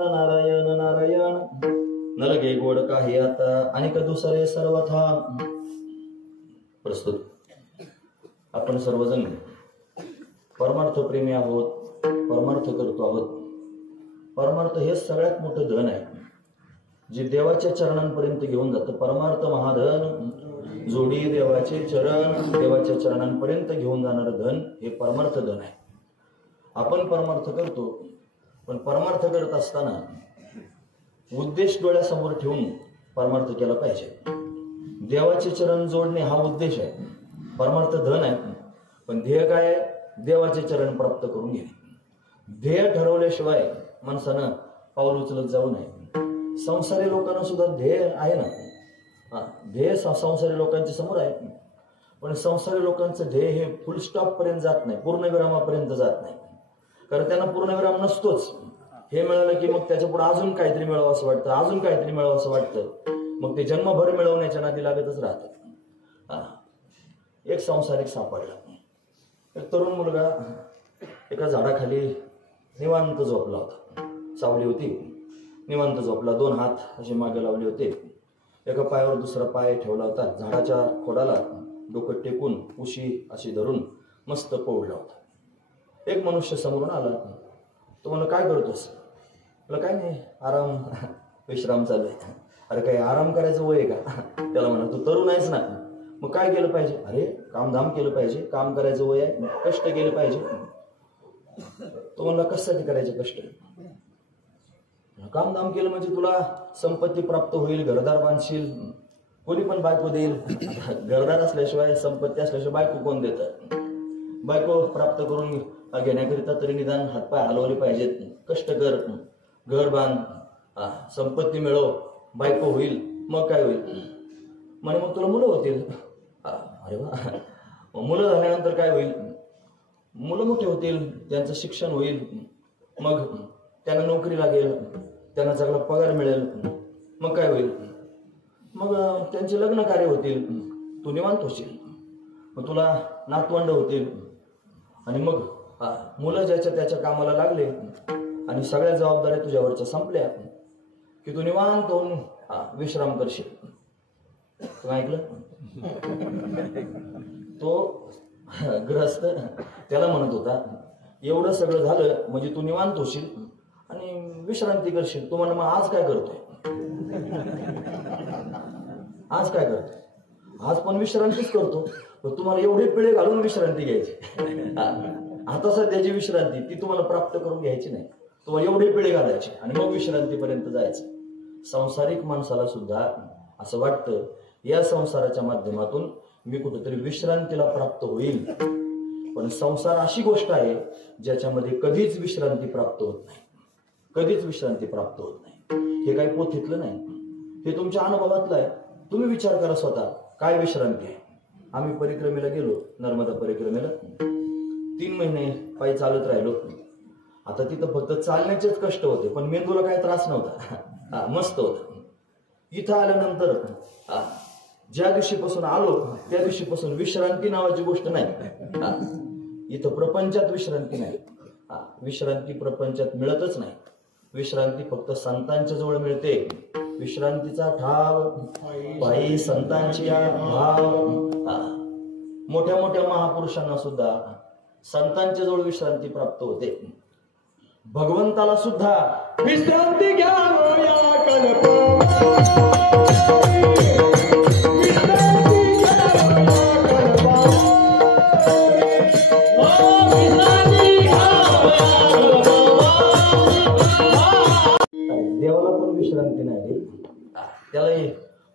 नारायण नारायण नलगे गोड काही आता अनेक दुसरे सर्वथा. प्रस्तुत आपण सर्वजण परमार्थ प्रेमी आहोत, परमार्थ करतो आहोत. परमार्थ हे सगळ्यात मोठं धन आहे जे देवाच्या चरणांपर्यंत घेऊन जातं. परमार्थ महाधन जोडी देवाचे चरण, देवाच्या चरणांपर्यंत घेऊन जाणारं धन हे परमार्थ धन आहे. आपण परमार्थ करतो, पण परमार्थ करत असताना उद्देश डोळ्यासमोर ठेवून परमार्थ केला पाहिजे. देवाचे चरण जोडणे हा उद्देश आहे, परमार्थ धन आहे. पण ध्येय काय आहे? देवाचे चरण प्राप्त करून घेणे. ध्येय ठरवल्याशिवाय माणसानं पाऊल उचलत जाऊ नये. संसारी लोकांना सुद्धा ध्येय आहे ना, ध्येय संसारी लोकांच्या समोर आहे. पण संसारी लोकांचं ध्येय हे फुल स्टॉप पर्यंत जात नाही, पूर्णविरामापर्यंत जात नाही. कारण त्यांना पूर्णविराम नसतोच. हे मिळालं की मग त्याच्या पुढे अजून काहीतरी मिळावं असं वाटतं, अजून काहीतरी मिळावं असं वाटतं. मग ते जन्मभर मिळवण्याच्या नादी लागतच राहतात. एक संसारिक सापडला. एक तरुण मुलगा एका झाडाखाली निवांत झोपला होता. सावली होती, निवांत झोपला. दोन हात असे मागे लावले होते. एका पायावर दुसरा पाय ठेवला होता. झाडाच्या खोडाला डोकं टेकून उशी अशी धरून मस्त पोळला होता. एक मनुष्य समोरून आला. तो म्हणला, काय करतोस? मला काय नाही, आराम, विश्राम चालू आहे. अरे काय आराम करायचं वय आहे का? त्याला म्हणा, तू तरुण आहेस ना, मग काय केलं पाहिजे? अरे कामधाम केलं पाहिजे, काम करायचं वय आहे, कष्ट केले पाहिजे. तो म्हणला, कशासाठी करायचे कष्ट? कामधाम केलं म्हणजे तुला संपत्ती प्राप्त होईल, घरदार बांधशील, कोणी पण बायको देईल. घरदार असल्याशिवाय, संपत्ती असल्याशिवाय बायको कोण देतं? बायको प्राप्त करून घेण्याकरिता तरी निदान हातपाय हलवले पाहिजेत. कष्ट कर, घर बांध, संपत्ती मिळव, बायको होईल, मग काय होईल? म्हणे मग तुला मुलं होतील. अरे वा, मुलं झाल्यानंतर काय होईल? मुलं मोठे होतील, त्यांचं शिक्षण होईल, मग त्यांना नोकरी लागेल, त्यांना चांगला पगार मिळेल, मग काय होईल? मग त्यांचे लग्न कार्य होतील, तू निवांत होशील, मग तुला नातवंड होतील. आणि मग मुलं ज्याच्या त्याच्या कामाला लागले आणि सगळ्या जबाबदाऱ्या तुझ्यावरच्या संपल्या की तू निवांत होऊन विश्राम करशील. तू ऐकलं? तो ग्रस्त त्याला म्हणत होता, एवढं सगळं झालं म्हणजे तू निवांत होशील आणि विश्रांती करशील. तू म्हणा, मग आज काय करतोय? आज काय करतोय? आज पण विश्रांतीच करतो. तुम्हाला एवढे पिळे घालून विश्रांती घ्यायची. आता सध्याची विश्रांती ती तुम्हाला प्राप्त करून घ्यायची नाही. तुम्हाला एवढे पिळे घालायचे आणि मग विश्रांतीपर्यंत जायचं. संसारिक माणसाला सुद्धा असं वाटतं, या संसाराच्या माध्यमातून मी कुठेतरी विश्रांतीला प्राप्त होईल. पण संसार अशी गोष्ट आहे ज्याच्यामध्ये कधीच विश्रांती प्राप्त होत नाही, कधीच विश्रांती प्राप्त होत नाही. हे काही पोथीतलं नाही, हे तुमच्या अनुभवातलं आहे. तुम्ही विचार करा स्वतः, काय विश्रांती आहे? आम्ही परिक्रमेला गेलो, नर्मदा परिक्रमेला 3 महिने पायी चालत राहिलो. आता तिथं फक्त चालण्याचेच कष्ट होते, पण मेंदूला काही त्रास नव्हता, मस्त होतं. इथं आल्यानंतर ज्या दिवशीपासून आलो त्या दिवशीपासून विश्रांती नावाची गोष्ट नाही. इथं प्रपंचात विश्रांती नाही. विश्रांती प्रपंचात मिळतच नाही. विश्रांती फक्त संतांच्या जवळ मिळते. विश्रांतीचा ठाव बाई संतांची भाव. मोठ्या मोठ्या महापुरुषांना सुद्धा संतांच्या जवळ विश्रांती प्राप्त होते. भगवंताला सुद्धा विश्रांती घ्या देवाला पण विश्रांती नाही. त्यालाही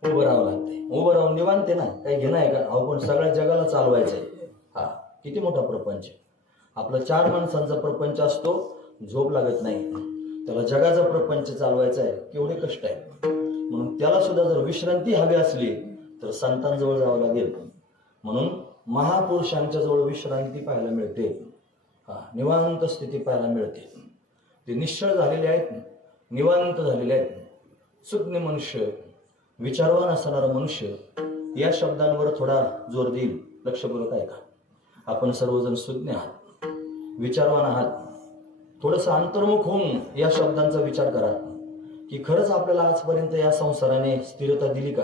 उभं राहावं लागते. उभं राहून निवांत ना, काही घेणं आहे का? अहो पण सगळ्या जगाला चालवायचंय. किती मोठा प्रपंच. आपला 4 माणसांचा प्रपंच असतो, झोप लागत नाही. त्याला जगाचा प्रपंच चालवायचा आहे, केवढे कष्ट आहे. म्हणून त्याला सुद्धा जर विश्रांती हवी असली तर संतांजवळ जावं लागेल. म्हणून महापुरुषांच्या जवळ विश्रांती पाहायला मिळते, निवांत स्थिती पाहायला मिळते. ते निश्चळ झालेले आहेत, निवांत झालेले आहेत. सुज्ञ मनुष्य, विचारवान असणारा मनुष्य, या शब्दांवर थोडा जोर देईल. लक्षपूर्वक ऐका. आपण सर्वजण सुज्ञ आहात, विचारवान आहात, थोडंसं अंतर्मुख होऊन या शब्दांचा विचार करा की खरंच आपल्याला आजपर्यंत या संसाराने स्थिरता दिली का,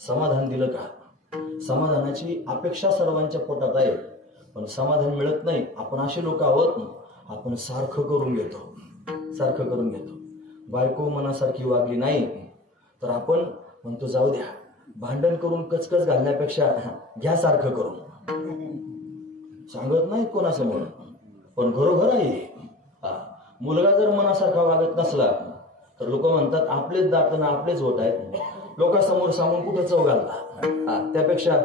समाधान दिलं का? समाधानाची अपेक्षा सर्वांच्या पोटात आहे, पण समाधान मिळत नाही. आपण असे लोक आहोत, आपण सारखं करून घेतो. बायको मनासारखी वागली नाही तर आपण म्हणतो जाऊ द्या, भांडण करून कचकच घालण्यापेक्षा घ्या सारखं करून. सांगत नाही कोणासमोर, पण घरोघर आहे. मुलगा जर मनासारखा वागत नसला तर लोक म्हणतात आपलेच दात ना आपलेच होत आहेत, लोकांसमोर सांगून कुठं चव घालता, त्यापेक्षा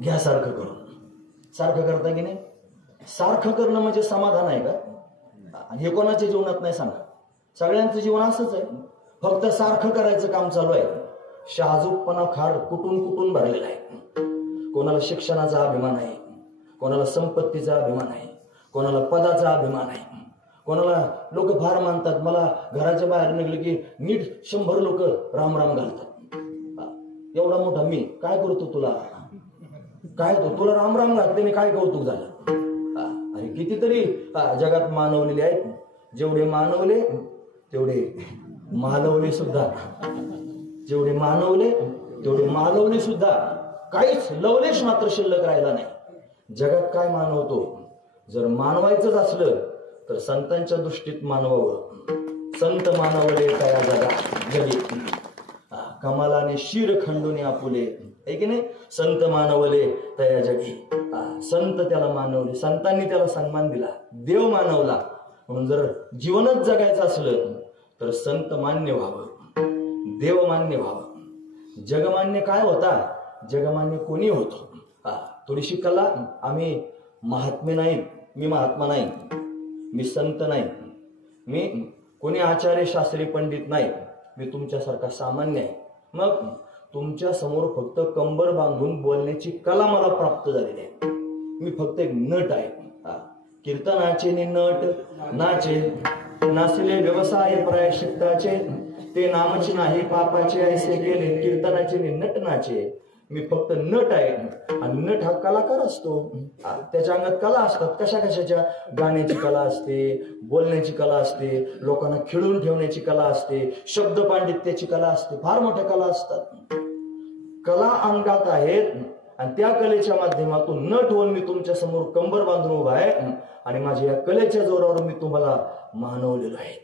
घ्या सारखं करून. सारखं करता की नाही? सारखं करणं म्हणजे समाधान आहे का? आणि हे कोणाच्या जीवनात नाही सांगा. सगळ्यांचं जीवन असंच आहे, फक्त सारखं करायचं काम चालू आहे. शहाजूकपणा खार कुठून भरलेला आहे. कोणाला शिक्षणाचा अभिमान आहे, कोणाला संपत्तीचा अभिमान आहे, कोणाला पदाचा अभिमान आहे, कोणाला लोक फार मानतात. मला घराच्या बाहेर निघलं की नीट 100 लोक राम राम घालतात. एवढा मोठा मी काय करतो, तुला राम राम घालते काय कौतुक झालं? आणि कितीतरी जगात मानवलेले आहेत. जेवढे मानवले तेवढे मालवले सुद्धा, जेवढे मानवले तेवढे मालवले सुद्धा. काहीच लवलेश मात्र शिल्लक राहिला नाही. जगात काय मानवतो? जर मानवायचंच असलं तर संतांच्या दृष्टीत मानवावं. संत मानवले तया जगी, कमालाने शिर खंडूने आपुले, आहे की नाही? संत मानवले तया जगी. संत त्याला मानवले, संतांनी त्याला सन्मान दिला, देव मानवला. म्हणून जर जीवनच जगायचं असलं तर संत मान्य व्हावं, देव मान्य व्हावं. जगमान्य काय होता? जगमान्य कोणी होतो? थोडीशी कला. आम्ही महात्मे नाही, मी महात्मा नाही, मी संत नाही, मी कोणी आचार्य शास्त्री पंडित नाही, मी तुमच्यासारखा सामान्य आहे. मग तुमच्या समोर फक्त कंबर बांधून बोलण्याची कला मला प्राप्त झालेली आहे. मी फक्त एक नट आहे. कीर्तनाचे नट नाचे, नाचले व्यवसाय प्रायश्चित्ताचे, ते नामच नाही पापाचे ऐसे गेले. कीर्तनाचे नट नाचे, मी फक्त नट आहे. आणि नट हा कलाकार असतो, त्याच्या अंगात कला असतात. कशाच्या? गाण्याची कला असते, बोलण्याची कला असते, लोकांना खिळून ठेवण्याची कला असते, शब्द पांडित्याची कला असते, फार मोठ्या कला असतात. कला अंगात आहेत आणि त्या कलेच्या माध्यमातून नट होऊन मी तुमच्या समोर कंबर बांधून उभा आहे आणि माझ्या या कलेच्या जोरावर मी तुम्हाला मानवलेलो आहे.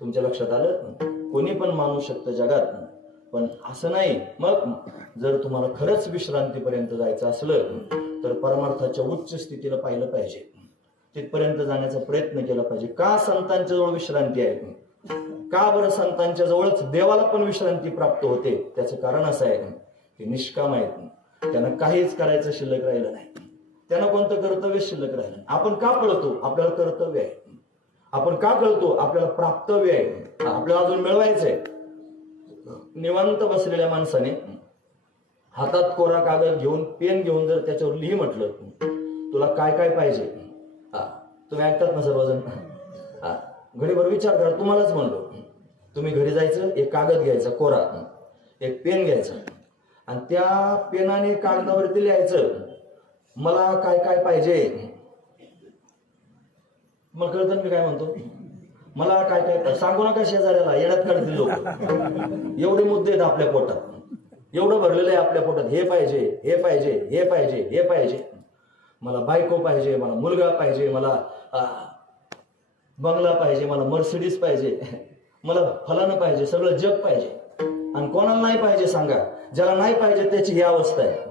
तुमच्या लक्षात आलं? कोणी पण मानू शकतं जगात, पण असं नाही. मग जर तुम्हाला खरंच विश्रांतीपर्यंत जायचं असलं तर परमार्थाच्या उच्च स्थितीला पाहिलं पाहिजे, तिथपर्यंत जाण्याचा प्रयत्न केला पाहिजे. का संतांच्या जवळ विश्रांती आहे? का बरं संतांच्या जवळच देवाला पण विश्रांती प्राप्त होते? त्याचं कारण असं आहे की निष्काम आहेत, त्यांना काहीच करायचं शिल्लक राहिलं नाही, त्यांना कोणतं कर्तव्य शिल्लक राहिलं नाही. आपण का कळतो? आपल्याला कर्तव्य आहे. आपण का कळतो? आपल्याला प्राप्तव्य आहे, आपल्याला अजून मिळवायचंय. निवांत बसलेल्या माणसाने हातात कोरा कागद घेऊन पेन घेऊन जर त्याच्यावर लिही म्हटलं, तुला काय काय पाहिजे? तुम्ही ऐकतात ना सर्वजण? घडीभर विचार करा. तुम्हालाच म्हणलो, तुम्ही घरी जायचं, एक कागद घ्यायचा कोरा, एक पेन घ्यायचा आणि त्या पेनाने कागदावरती लिहायचं मला काय काय पाहिजे. मग कळतं मी काय म्हणतो? मला काय काय सांगू नका शेजाऱ्याला, येड्यात काढतील लोक. एवढे मुद्दे आहेत आपल्या पोटात, एवढं भरलेलं आहे आपल्या पोटात. हे पाहिजे, हे पाहिजे, हे पाहिजे, हे पाहिजे, मला बायको पाहिजे, मला मुलगा पाहिजे, मला बंगला पाहिजे, मला मर्सिडीज पाहिजे, मला फलानं पाहिजे, सगळं जग पाहिजे. आणि कोणाला नाही पाहिजे सांगा? ज्याला नाही पाहिजे त्याची ही अवस्था आहे.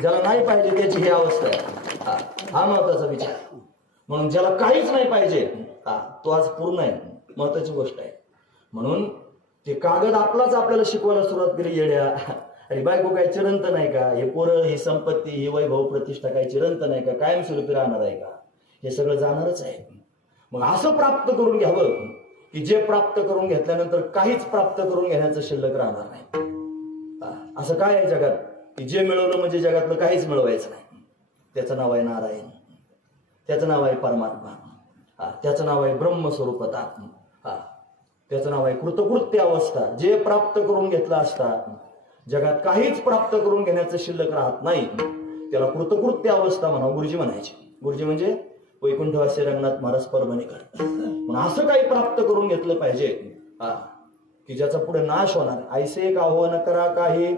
ज्याला नाही पाहिजे त्याची ही अवस्था आहे. हा महत्वाचा विचार. म्हणून ज्याला काहीच नाही पाहिजे तो आज पूर्ण आहे, महत्वाची गोष्ट आहे. म्हणून ते कागद आपलाच आपल्याला शिकवायला सुरुवात केली. येड्या, अरे बायको काय चिरंत नाही का? हे पोरं, ही संपत्ती, ही वैभव प्रतिष्ठा काय चिरंत नाही का? कायमस्वरूपी राहणार आहे का? हे सगळं जाणारच आहे. मग असं प्राप्त करून घ्यावं की जे प्राप्त करून घेतल्यानंतर काहीच प्राप्त करून घेण्याचं शिल्लक राहणार नाही. असं काय आहे जगात की जे मिळवलं म्हणजे जगातलं काहीच मिळवायचं नाही? त्याचं नाव आहे नारायण, त्याचं नाव आहे परमात्मा, त्याचं नाव आहे ब्रह्मस्वरूपता, त्याचं नाव आहे कृतकृत्य अवस्था. जे प्राप्त करून घेतलं असता जगात काहीच प्राप्त करून घेण्याचं शिल्लक राहत नाही, त्याला कृतकृत्य अवस्था म्हणा. गुरुजी म्हणायचे. गुरुजी म्हणजे वैकुंठवासी रंगनाथ महाराज परभणीकर. पण असं काही प्राप्त करून घेतलं पाहिजे की ज्याचा पुढे नाश होणार. ऐसे का हो न करा काही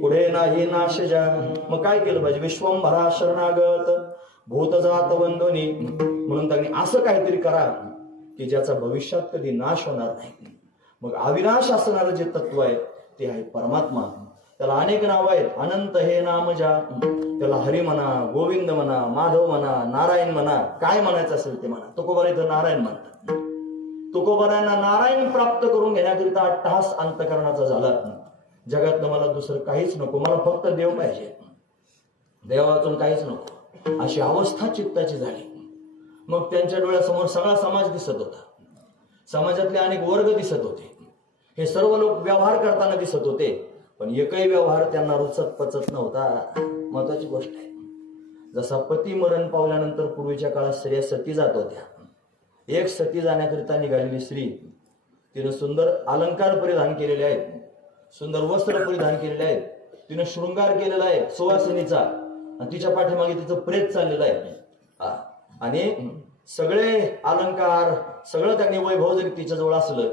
पुढे नाही नाश जा. मग काय केलं पाहिजे? विश्वंभरा शरणागत भूत जात वंदनी म्हणून त्यांनी असं काहीतरी करा की ज्याचा भविष्यात कधी नाश होणार नाही. मग अविनाश असणारं जे तत्व आहे ते आहे परमात्मा. त्याला अनेक नाव आहेत. अनंत हे नाम ज्या, त्याला हरी म्हणा, गोविंद म्हणा, माधव म्हणा, नारायण म्हणा, काय म्हणायचं असेल ते म्हणा. तुकोबार इथं नारायण म्हणतात. तुकोबारांना नारायण प्राप्त करून घेण्याकरिता अट्टहास अंतकरणाचा झाला. जगातनं मला दुसरं काहीच नको, मला फक्त देव पाहिजे, देवातून काहीच नको, अशी अवस्था चित्ताची झाली. मग त्यांच्या डोळ्यासमोर सगळा समाज दिसत होता. समाजातले अनेक वर्ग दिसत होते. हे सर्व लोक व्यवहार करताना दिसत होते. पण एकही व्यवहार त्यांना रुचत पचत नव्हता. महत्वाची गोष्ट आहे. जसा पती मरण पावल्यानंतर पूर्वीच्या काळात स्त्रिया सती जात होत्या. एक सती जाण्याकरिता निघालेली स्त्री, तिनं सुंदर अलंकार परिधान केलेले आहेत, सुंदर वस्त्र परिधान केलेले आहेत, तिनं शृंगार केलेला आहे सुवासिनीचा, आणि तिच्या पाठीमागे तिचं प्रेत चाललेलं आहे. आणि सगळे अलंकार, सगळं त्यांनी वैभव जरी तिच्या जवळ असलं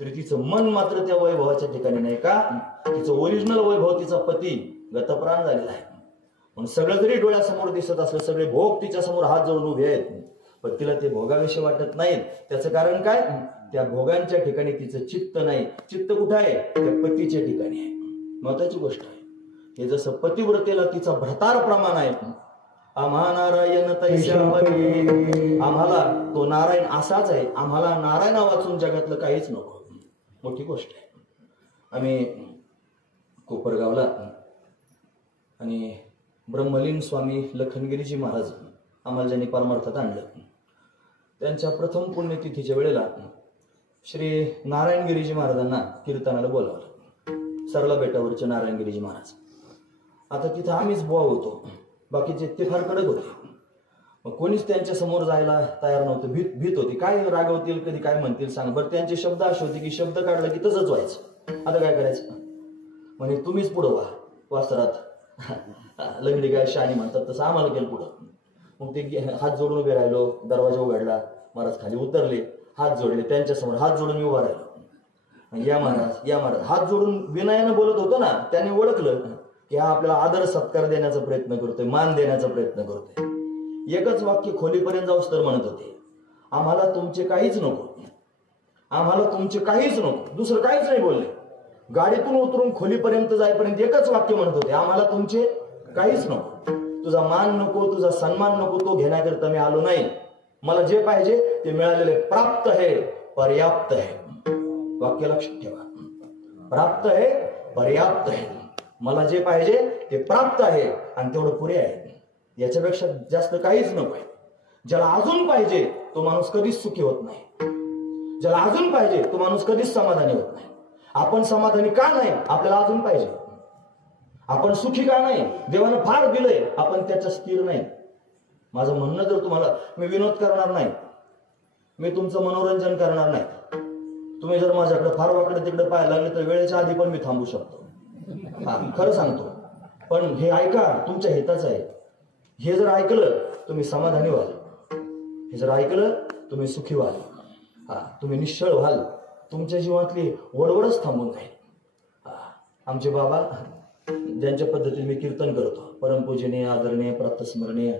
तरी तिचं मन मात्र त्या वैभवाच्या ठिकाणी नाही. का? तिचं ओरिजिनल वैभव, तिचा पती गतप्राण झालेला आहे. म्हणून सगळं जरी डोळ्यासमोर दिसत असलं, सगळे भोग तिच्या समोर हात जोडून उभे आहेत, पण तिला ते भोगाविषयी वाटत नाहीत. त्याचं कारण काय? त्या भोगांच्या ठिकाणी तिचं चित्त नाही. चित्त कुठं आहे? त्या पतीच्या ठिकाणी आहे. महत्वाची गोष्ट आहे. हे जसं पतिव्रतेला तिचा भ्रतार प्रमाण आहे, आम्हा नारायण तैशापरी, आम्हाला तो नारायण असाच आहे. आम्हाला नारायणा वाचून जगातलं काहीच नको. मोठी गोष्ट आहे. आम्ही कोपरगावला आणि ब्रह्मलीन स्वामी लखनगिरीजी महाराज आम्हाला ज्यांनी परमार्थात आणलं, त्यांच्या प्रथम पुण्यतिथीच्या वेळेला श्री नारायणगिरीजी महाराजांना कीर्तनाला बोलावलं. सरला बेटावरचे नारायणगिरीजी महाराज. आता तिथं आम्हीच बुवा होतो, बाकीचे ते फार कडक होते. मग कोणीच त्यांच्या समोर जायला तयार नव्हतं. भीत होती. काय रागवतील, कधी काय म्हणतील सांग. बरं, त्यांचे शब्द असे होते की शब्द काढला की तसंच व्हायचं. आता काय करायचं? म्हणजे तुम्हीच पुढं व्हा वास्त्रात, लंगडी काय शाणी म्हणतात तसं आम्हाला केलं पुढं. मग ते हात जोडून उभे राहिलो. दरवाजा उघडला, महाराज खाली उतरले, हात जोडले, त्यांच्यासमोर हात जोडून मी उभा राहिलो. या महाराज, या महाराज, हात जोडून विनयानं बोलत होतो ना. त्यांनी ओळखलं की हा आपल्याला आदर सत्कार देण्याचा प्रयत्न करतोय, मान देण्याचा प्रयत्न करतोय. एकच वाक्य खोलीपर्यंत जाऊस तर म्हणत होते, आम्हाला तुमचे काहीच नको, आम्हाला तुमचे काहीच नको. दुसरं काहीच नाही बोलले. गाडीतून उतरून खोलीपर्यंत जाईपर्यंत एकच वाक्य म्हणत होते, आम्हाला तुमचे काहीच नको, तुझा मान नको, तुझा सन्मान नको, तो घेण्याकरता मी आलो नाही. मला जे पाहिजे ते मिळालेले प्राप्त आहे, पर्याप्त आहे. वाक्य लक्षात ठेवा. प्राप्त आहे, पर्याप्त आहे. मला जे पाहिजे ते प्राप्त आहे आणि तेवढं पुरे आहे. याच्यापेक्षा जास्त काहीच नको आहे. ज्याला अजून पाहिजे तो माणूस कधीच सुखी होत नाही. ज्याला अजून पाहिजे तो माणूस कधीच समाधानी होत नाही. आपण समाधानी का नाही? आपल्याला अजून पाहिजे. आपण सुखी का नाही? देवानं फार दिलंय, आपण त्याच्या स्थिर नाही. माझं म्हणणं जर तुम्हाला, मी विनोद करणार नाही, मी तुमचं मनोरंजन करणार नाही. तुम्ही जर माझ्याकडे फार वाकडे तिकडे पाहायला लागले तर वेळेच्या आधी पण मी थांबू शकतो. खरं सांगतो. पण हे ऐका, तुमच्या हिताचं आहे. हे जर ऐकलं तुम्ही समाधानी व्हाल, हे जर ऐकलं तुम्ही सुखी व्हाल, तुम्ही निश्चळ व्हाल, तुमच्या जीवनातली वडवडच थांबून जाईल. आमचे बाबा ज्यांच्या पद्धतीने मी कीर्तन करतो, परमपूजनीय आदरणीय प्रातस्मरणीय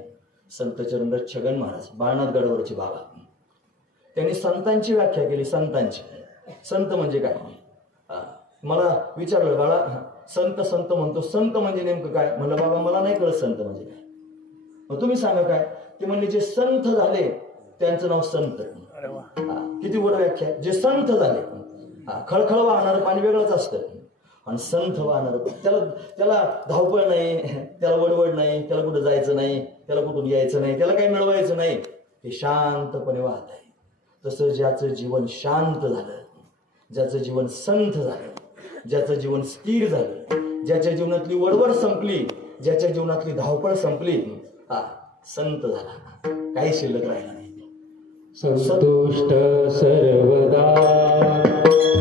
संत चरणदास छगन महाराज, बाळनाथ गडावरचे बाबा, त्यांनी संतांची व्याख्या केली. संतांची, संत म्हणजे काय? मला विचारलं, बाळा संत संत म्हणतो, संत म्हणजे नेमकं काय? म्हणलं बाबा मला नाही कळत संत म्हणजे काय. मग तुम्ही सांगा काय? ते म्हणले जे संत झाले त्यांचं नाव संत. किती मोठी व्याख्या. जे संत झाले, खळखळ वाहणारं पाणी वेगळंच असतं, आणि संत वाहणार त्याला धावपळ नाही, त्याला वडवड नाही, त्याला कुठं जायचं नाही, त्याला कुठून यायचं नाही, त्याला काही मिळवायचं नाही, हे शांतपणे वाहत आहे. तसं ज्याचं जीवन शांत झालं, ज्याचं जीवन संत झालं, ज्याचं जीवन स्थिर झालं, ज्याच्या जीवनातली वडवड संपली, ज्याच्या जीवनातली धावपळ संपली, संत झाला, काही शिल्लक राहिला नाही. संतुष्ट सर्वदा,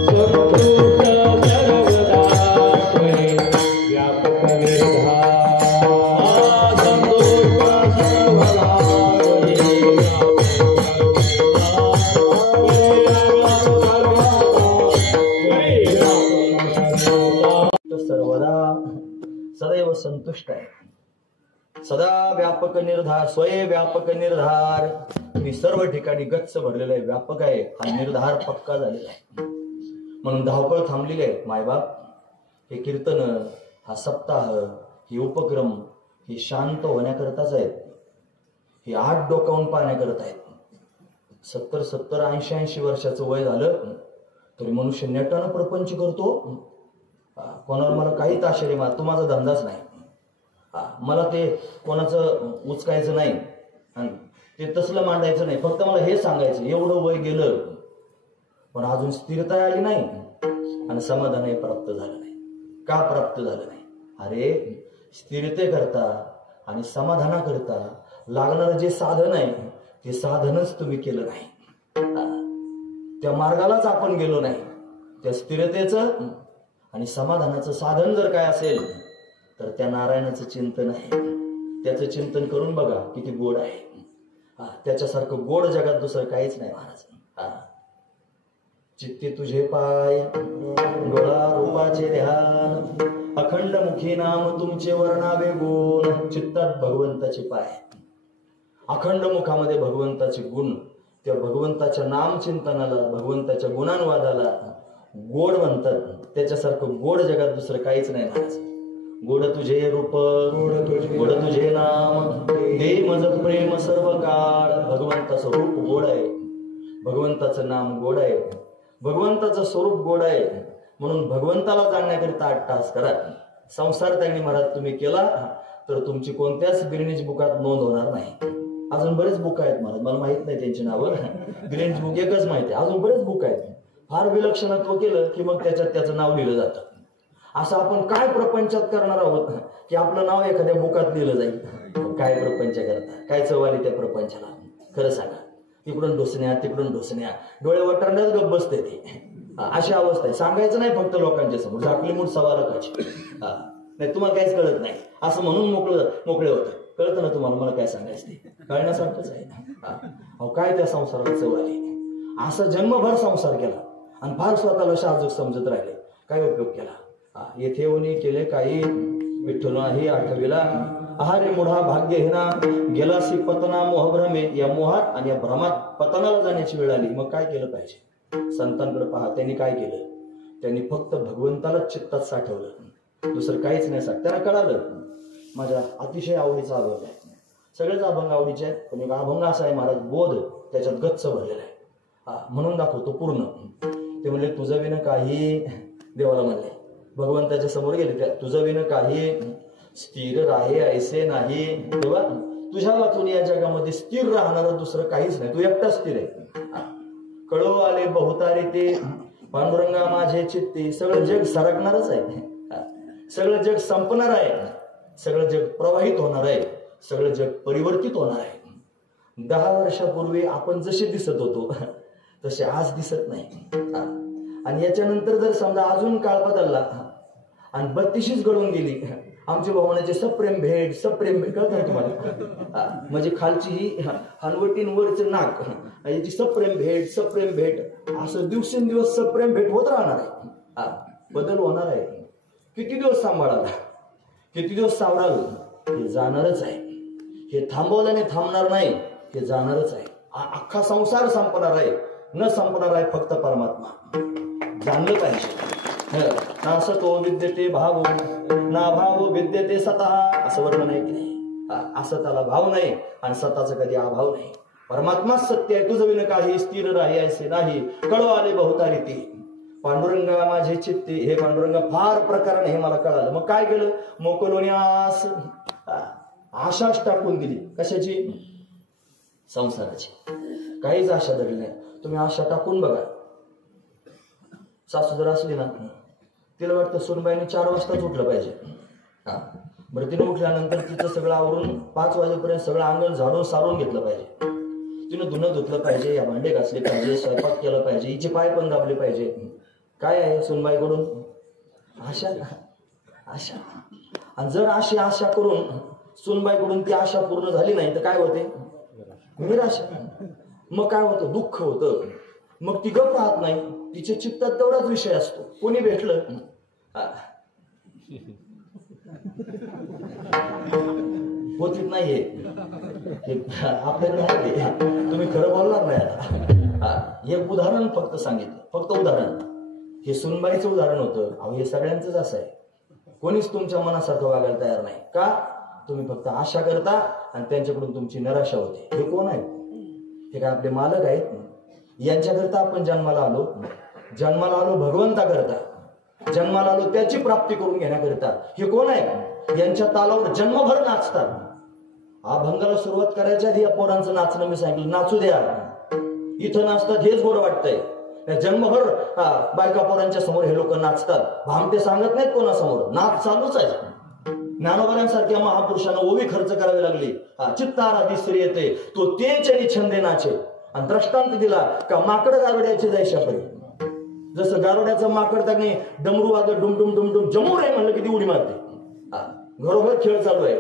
व्यापक निर्धार, संतोष सर्वदा संतुष्ट आहे. सदा व्यापक निर्धार, स्वये व्यापक निर्धार. मी सर्व ठिकाणी गच्च भरलेला आहे, व्यापक आहे, हा निर्धार पक्का झालेला आहे. म्हणून धावपळ थांबलेली आहे. मायबाप, हे कीर्तन, हा सप्ताह, हे उपक्रम, हे शांत होण्याकरताच आहेत. हे आत डोकावून पाहण्याकरता आहेत. 70, 80 वर्षाचं वय झालं तरी मनुष्य नेटानं प्रपंच करतो. कोणाला मला काही ताशेरे मा, तो माझा धंदाच नाही. मला ते कोणाचं उचकायचं नाही आणि ते तसलं मांडायचं नाही. फक्त मला हे सांगायचं, एवढं वय गेलं पण अजून स्थिरता आली नाही आणि समाधानही प्राप्त झालं नाही. का प्राप्त झालं नाही? अरे, स्थिरतेकरता आणि समाधानाकरता लागणारं जे साधन आहे ते साधनच तुम्ही केलं नाही. त्या मार्गालाच आपण गेलो नाही. त्या स्थिरतेचं आणि समाधानाचं साधन जर काय असेल तर त्या नारायणाचं चिंतन आहे. त्याचं चिंतन करून बघा किती गोड आहे. त्याच्यासारखं गोड जगात दुसरं काहीच नाही महाराज. चित्ती तुझे पाय, डोळा रूपाचे ध्यान, अखंड मुखी नाम तुमचे वर्णावे गुण. चित्तात भगवंताचे पाय, अखंड मुखामध्ये भगवंताचे गुण. त्या भगवंताच्या नाम चिंतनाला, भगवंताच्या गुणानुवादाला गोड म्हणतात. त्याच्यासारखं गोड जगात दुसरं काहीच नाही महाराज. गोड तुझे रूप, गोड तुझे नाम, दे मज प्रेम सर्व काळ. भगवंताचं रूप गोड आहे, भगवंताचं नाम गोड आहे, भगवंताचं स्वरूप गोड आहे. म्हणून भगवंताला जाणण्याकरिता 8 तास करा. संसार त्यांनी महाराज तुम्ही केला तर तुमची कोणत्याच गिरणीज बुकात नोंद होणार नाही. अजून बरेच बुक आहेत महाराज, मला माहित नाही त्यांची नावं. गिरणीज बुक एकच माहिती आहे, अजून बरेच बुक आहेत. फार विलक्षणत्व केलं की मग त्याच्यात त्याचं नाव लिहिलं जातं. असं आपण काय प्रपंचात करणार आहोत की आपलं नाव एखाद्या बुकात लिहिलं जाईल? काय प्रपंच करता, काय चवाली त्या प्रपंचाला? खरं सांगा. तिकडून ढोसण्या, तिकडून ढोसण्या, डोळे वटारण्यात गप्प बसते ते. अशी अवस्था आहे. सांगायचं नाही फक्त लोकांच्या समोर, झाकली मूठ सवाला काची. नाही, तुम्हाला काहीच कळत नाही असं म्हणून मोकळे होतं. कळतं ना तुम्हाला मला काय सांगायचं ते? कळण्यासारखंच आहे. काय त्या संसाराला चवाली? असं जन्मभर संसार केला आणि फार स्वतःला शाजूक समजत राहिले. काय उपयोग केला? येथे येऊन केले काही विठ्ठल नाही आठविला. आहारे मुढा भाग्य हेना, गेलासी पतना मोहभ्रमे. या मोहात आणि या भ्रमात पतनाला जाण्याची वेळ आली. मग काय केलं पाहिजे? संतांकडे पहा, त्यांनी काय केलं? त्यांनी फक्त भगवंतालाच चित्तात साठवलं, दुसरं काहीच नाही सांग. त्यांना कळालं माझ्या अतिशय आवडीचा अभंग आहे. सगळेच अभंग आवडीचे आहेत, पण एक अभंग असा आहे महाराज, बोध त्याच्यात गच्च भरलेला आहे. म्हणून दाखवतो पूर्ण. ते म्हणले तुझं विन काही, देवाला म्हणले, भगवंताच्या समोर गेले, त्या तुझं विन काही स्थिर राहे ऐसे नाही. तेव्हा तुझ्या वाचून या जगामध्ये स्थिर राहणारं दुसरं काहीच नाही, तू एकटा स्थिर आहे. कळो आले बहुतारे ते पांडुरंगा माझे चित्ते. सगळं जग सरकणारच आहे, सगळं जग संपणार आहे, सगळं जग प्रवाहित होणार आहे, सगळं जग परिवर्तित होणार आहे. 10 वर्षापूर्वी आपण जसे दिसत होतो तसे आज दिसत नाही. आणि याच्यानंतर जर समजा अजून काळ बदलला आणि 32शीच घडून गेली, आमच्या भावनाचे सप्रेम भेट, सप्रेम भेट कळत नाही तुम्हाला? म्हणजे खालची ही हनवटींवरचं नाक, याची सप्रेम भेट, सप्रेम भेट, असं दिवसेंदिवस सप्रेम भेट होत राहणार आहे. बदल होणार आहे. किती दिवस सांभाळाल, किती दिवस सावराल, हे जाणारच आहे. हे थांबवल्याने थांबणार नाही, हे जाणारच आहे. अख्खा संसार संपणार आहे, न संपणार आहे फक्त परमात्मा. जाणलं पाहिजे. नासतो विद्यते भाव, ना भाव विद्यते स्वतः, असं वर्णन आहे की नाही? असं त्याला भाव नाही आणि स्वतःचा कधी अभाव नाही. परमात्माच सत्य आहे. तुझं विन काही स्थिर राही ऐसे नाही. कळो आले बहुतारी ते पांडुरंगा माझे चित्ते. हे पांडुरंगा फार प्रकाराने हे मला कळालं. मग काय केलं? मोकलोनी आस, आशाच टाकून दिली. कशाची? संसाराची. काहीच आशा धरली नाही. तुम्ही आशा टाकून बघा. सासू जर असली ना, तिला वाटतं सुनबाईने 4 वाजताच उठलं पाहिजे. बरं, तिने उठल्यानंतर तिचं सगळं आवरून 5 वाजेपर्यंत सगळं अंगण झाडून सारून घेतलं पाहिजे. तिनं धुणं धुतलं पाहिजे, या भांडे घासले पाहिजे, स्वयंपाक केला पाहिजे, हिचे पाय पण दाबले पाहिजे. काय आहे सुनबाईकडून? आशा. आशा. आणि जर अशी आशा करून सुनबाईकडून ती आशा पूर्ण झाली नाही तर काय होते? निराशा. मग काय होतं? दुःख होतं. मग ती गप राहत नाही, तिच्या चित्तात तेवढाच विषय असतो. कोणी भेटलं पोथीत नाहीये आपल्याकडे आहे ते. तुम्ही खरं बोलणार नाही आता. हे उदाहरण फक्त सांगितलं, फक्त उदाहरण. हे सुनबाईचं उदाहरण होतं. अहो हे सगळ्यांचंच असं आहे. कोणीच तुमच्या मनासारखं वागायला तयार नाही. का? तुम्ही फक्त आशा करता आणि त्यांच्याकडून तुमची निराशा होते. हे कोण आहेत? हे काय आपले मालक आहेत? यांच्याकरता आपण जन्माला आलो. जन्माला आलो भगवंताकरता. जन्माला आलो त्याची प्राप्ती करून घेण्याकरता. हे कोण आहे? यांच्या तालावर जन्मभर नाचतात. अभंगाला सुरुवात करायच्या आधी या पोरांचं नाचणं मी सांगितलं, नाचू द्या. इथं नाचतात हेच गोड वाटतंय. जन्मभर बायका पोरांच्या समोर हे लोक नाचतात. भामटे सांगत नाहीत कोणासमोर. नाच चालूच आहे. ज्ञानोबांसारख्या महापुरुषांना ओवी खर्च करावी लागली. चित्तारा दिसरी येते तो तेच आणि छंदे नाचे. आणि दृष्टांत दिला का माकड गारोड्याचे जायशापरी. जसं गारोड्याचं माकड त्याने डमरू वाजत डुमडुम डुमडुम जमूर आहे म्हणलं किती उडी मारते. घरोघर खेळ चालू आहे.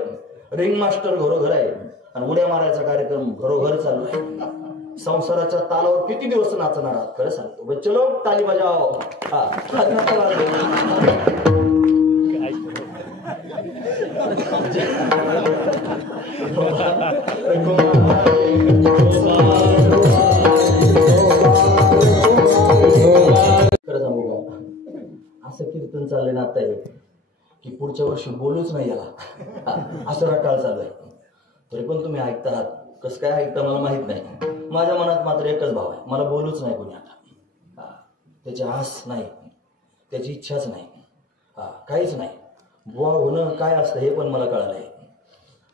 रिंग मास्टर घरोघर आहे आणि उड्या मारायचा कार्यक्रम घरोघर चालू आहे. संसाराच्या तालावर किती दिवस नाचणार आहात? खरं सांगतो. चलो ताली बजाव. खरं सांगू का, असं कीर्तन चाललंय ना आता की पुढच्या वर्षी बोलूच नाही याला. असं रटाळ चालू आहे. तरी पण तुम्ही ऐकता आहात. कसं काय ऐकता मला माहित नाही. माझ्या मनात मात्र एकच भाव आहे, मला बोलूच नाही कोणी आता. त्याची आस नाही, त्याची इच्छाच नाही, काहीच नाही. बुवा होणं काय असतं हे पण मला कळलंय.